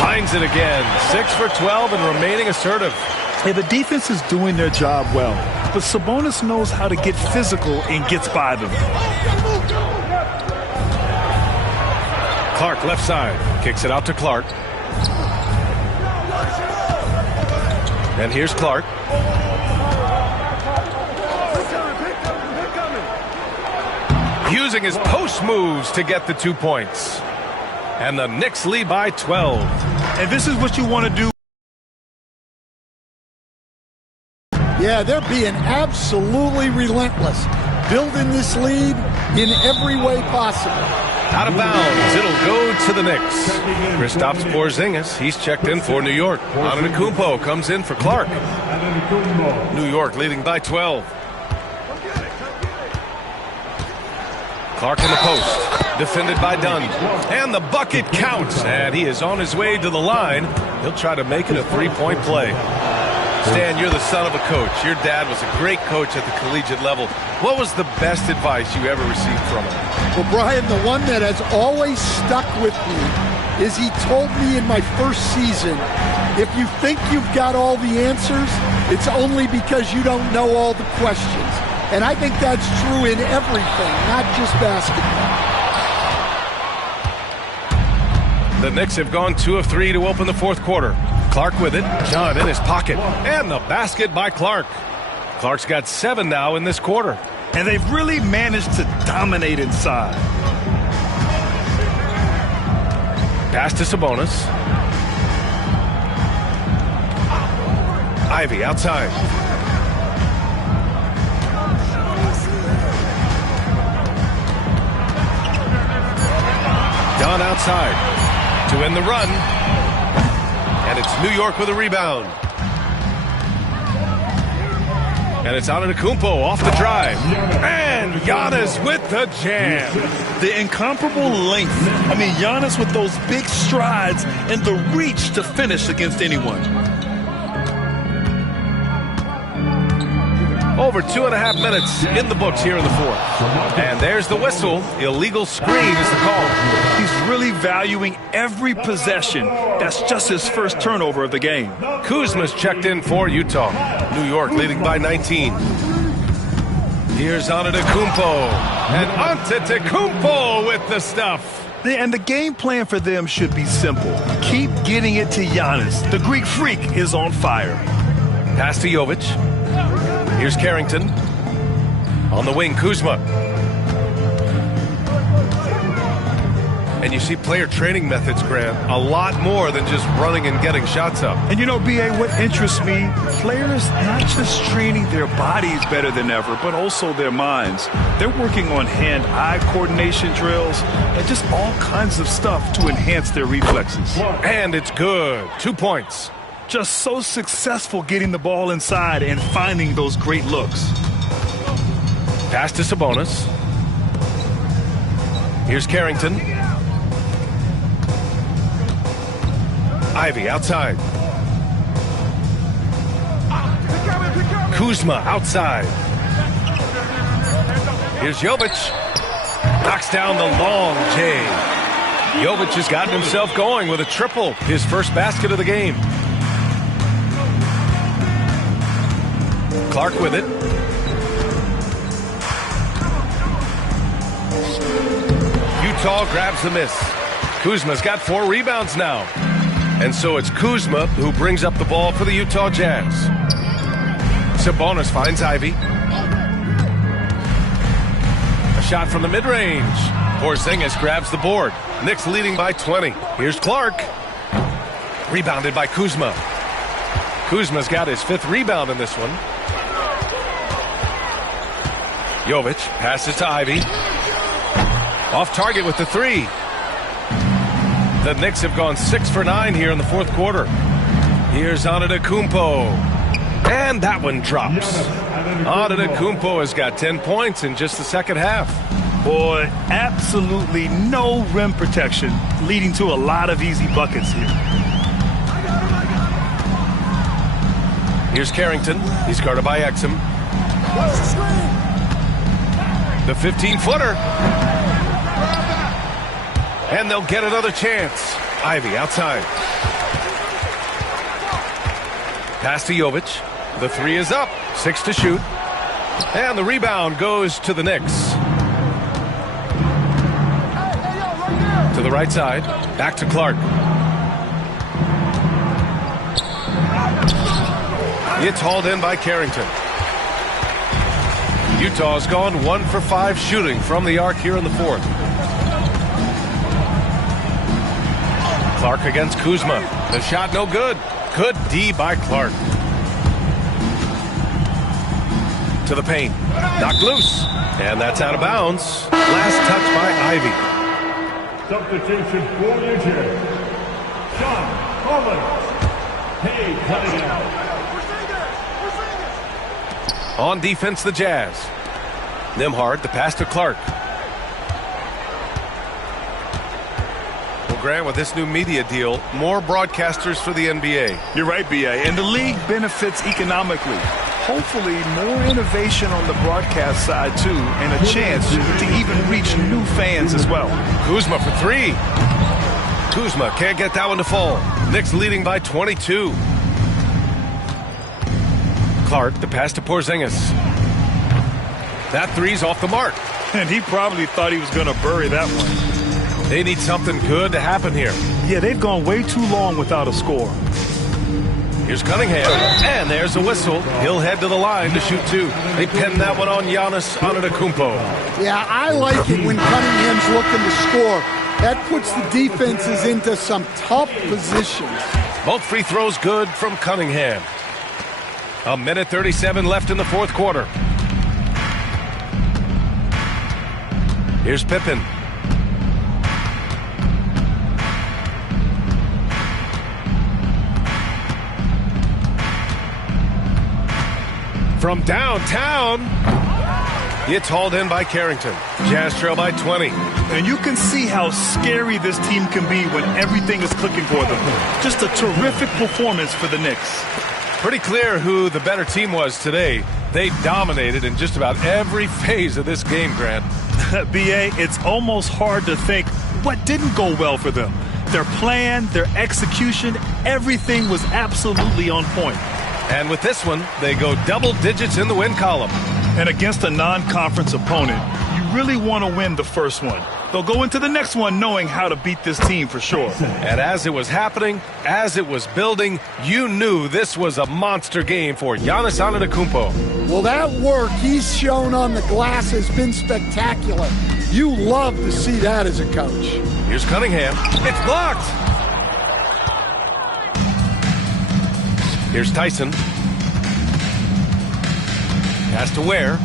Finds it again. 6 for 12 and remaining assertive. Hey, the defense is doing their job well, but Sabonis knows how to get physical and gets by them. Clark left side. Kicks it out to Clark. And here's Clark. Using his post moves to get the 2 points. And the Knicks lead by 12. And this is what you want to do. Yeah, they're being absolutely relentless, building this lead in every way possible. Out of bounds, it'll go to the Knicks. Kristaps Porzingis, he's checked in for New York. Antetokounmpo comes in for Clark. New York leading by 12. Clark in the post, defended by Dunn. And the bucket counts, and he is on his way to the line. He'll try to make it a three-point play. Stan, you're the son of a coach. Your dad was a great coach at the collegiate level. What was the best advice you ever received from him? Well, Brian, the one that has always stuck with me is he told me in my first season, if you think you've got all the answers, it's only because you don't know all the questions. And I think that's true in everything, not just basketball. The Knicks have gone 2 of 3 to open the fourth quarter. Clark with it. John in his pocket. And the basket by Clark. Clark's got 7 now in this quarter. And they've really managed to dominate inside. Pass to Sabonis. Ivy outside. Dunn outside to end the run. And it's New York with a rebound. And it's Antetokounmpo off the drive. And Giannis with the jam. The incomparable length. I mean, Giannis with those big strides and the reach to finish against anyone. Over 2.5 minutes in the books here in the fourth. And there's the whistle. Illegal screen is the call. He's really valuing every possession. That's just his first turnover of the game. Kuzma's checked in for Utah. New York leading by 19. Here's Antetokounmpo. And Antetokounmpo with the stuff. And the game plan for them should be simple. Keep getting it to Giannis. The Greek freak is on fire. Pass to Jovic. Here's Carrington. On the wing, Kuzma. And you see player training methods, Grant, a lot more than just running and getting shots up. And you know, B.A., what interests me, players not just training their bodies better than ever, but also their minds. They're working on hand-eye coordination drills and just all kinds of stuff to enhance their reflexes. And it's good. 2 points. Just so successful getting the ball inside and finding those great looks. Pass to Sabonis. Here's Carrington. Ivy outside. Kuzma outside. Here's Jovic. Knocks down the long J. Jovic has gotten himself going with a triple. His first basket of the game. Clark with it. Utah grabs the miss. Kuzma's got 4 rebounds now. And so it's Kuzma who brings up the ball for the Utah Jazz. Sabonis finds Ivy. A shot from the mid-range. Porzingis grabs the board. Knicks leading by 20. Here's Clark. Rebounded by Kuzma. Kuzma's got his 5th rebound in this one. Jovic passes to Ivy. Off target with the 3. The Knicks have gone 6 for 9 here in the 4th quarter. Here's Antetokounmpo. And that one drops. Antetokounmpo has got 10 points in just the second half. Boy, absolutely no rim protection, leading to a lot of easy buckets here. Here's Carrington. He's guarded by Exum. The 15-footer. And they'll get another chance. Ivy outside. Pass to Jovic. The 3 is up. 6 to shoot. And the rebound goes to the Knicks. To the right side. Back to Clark. It's hauled in by Carrington. Utah's gone 1 for 5 shooting from the arc here in the 4th. Clark against Kuzma. The shot no good. Good D by Clark. To the paint. Knocked loose. And that's out of bounds. Last touch by Ivy. Substitution for New Jersey. John Collins. Hey, Cunningham. On defense, the Jazz. Nembhard, the pass to Clark. Well, Grant, with this new media deal, more broadcasters for the NBA. You're right, B.A. And the league benefits economically. Hopefully, more innovation on the broadcast side, too, and a chance to even reach new fans as well. Kuzma for 3. Kuzma can't get that one to fall. Knicks leading by 22. Clark, the pass to Porzingis. That 3's off the mark. And he probably thought he was going to bury that one. They need something good to happen here. Yeah, they've gone way too long without a score. Here's Cunningham, and there's a whistle. He'll head to the line to shoot 2. They pin that one on Giannis Antetokounmpo. Yeah, I like it when Cunningham's looking to score. That puts the defenses into some tough positions. Both free throws good from Cunningham. 1:37 left in the 4th quarter. Here's Pippen. From downtown, it's hauled in by Carrington. Jazz trail by 20. And you can see how scary this team can be when everything is clicking for them. Just a terrific performance for the Knicks. Pretty clear who the better team was today. They dominated in just about every phase of this game, Grant. B.A., it's almost hard to think what didn't go well for them. Their plan, their execution, everything was absolutely on point. And with this one, they go double digits in the win column. And against a non-conference opponent, you really want to win the first one. They'll go into the next one knowing how to beat this team for sure. And as it was happening, as it was building, you knew this was a monster game for Giannis Antetokounmpo. Well, that work he's shown on the glass has been spectacular. You love to see that as a coach. Here's Cunningham. It's blocked. Here's Tyson. Pass to Ware.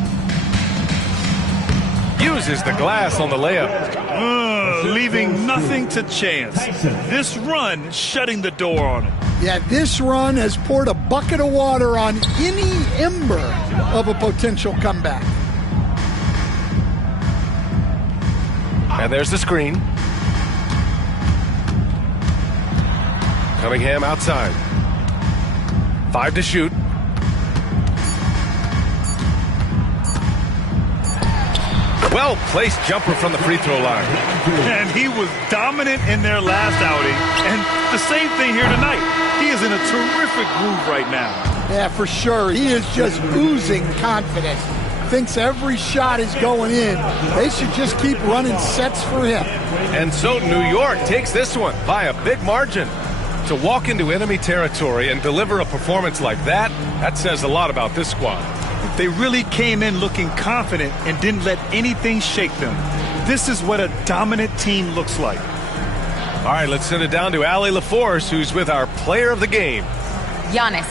Uses the glass on the layup. Leaving nothing to chance. This run shutting the door on him. Yeah, this run has poured a bucket of water on any ember of a potential comeback. And there's the screen. Cunningham outside. 5 to shoot. Well-placed jumper from the free throw line. And he was dominant in their last outing. And the same thing here tonight. He is in a terrific groove right now. Yeah, for sure. He is just oozing confidence. Thinks every shot is going in. They should just keep running sets for him. And so New York takes this one by a big margin. To walk into enemy territory and deliver a performance like that says a lot about this squad. They really came in looking confident and didn't let anything shake them. This is what a dominant team looks like. All right, let's send it down to Allie LaForce, who's with our player of the game. Giannis.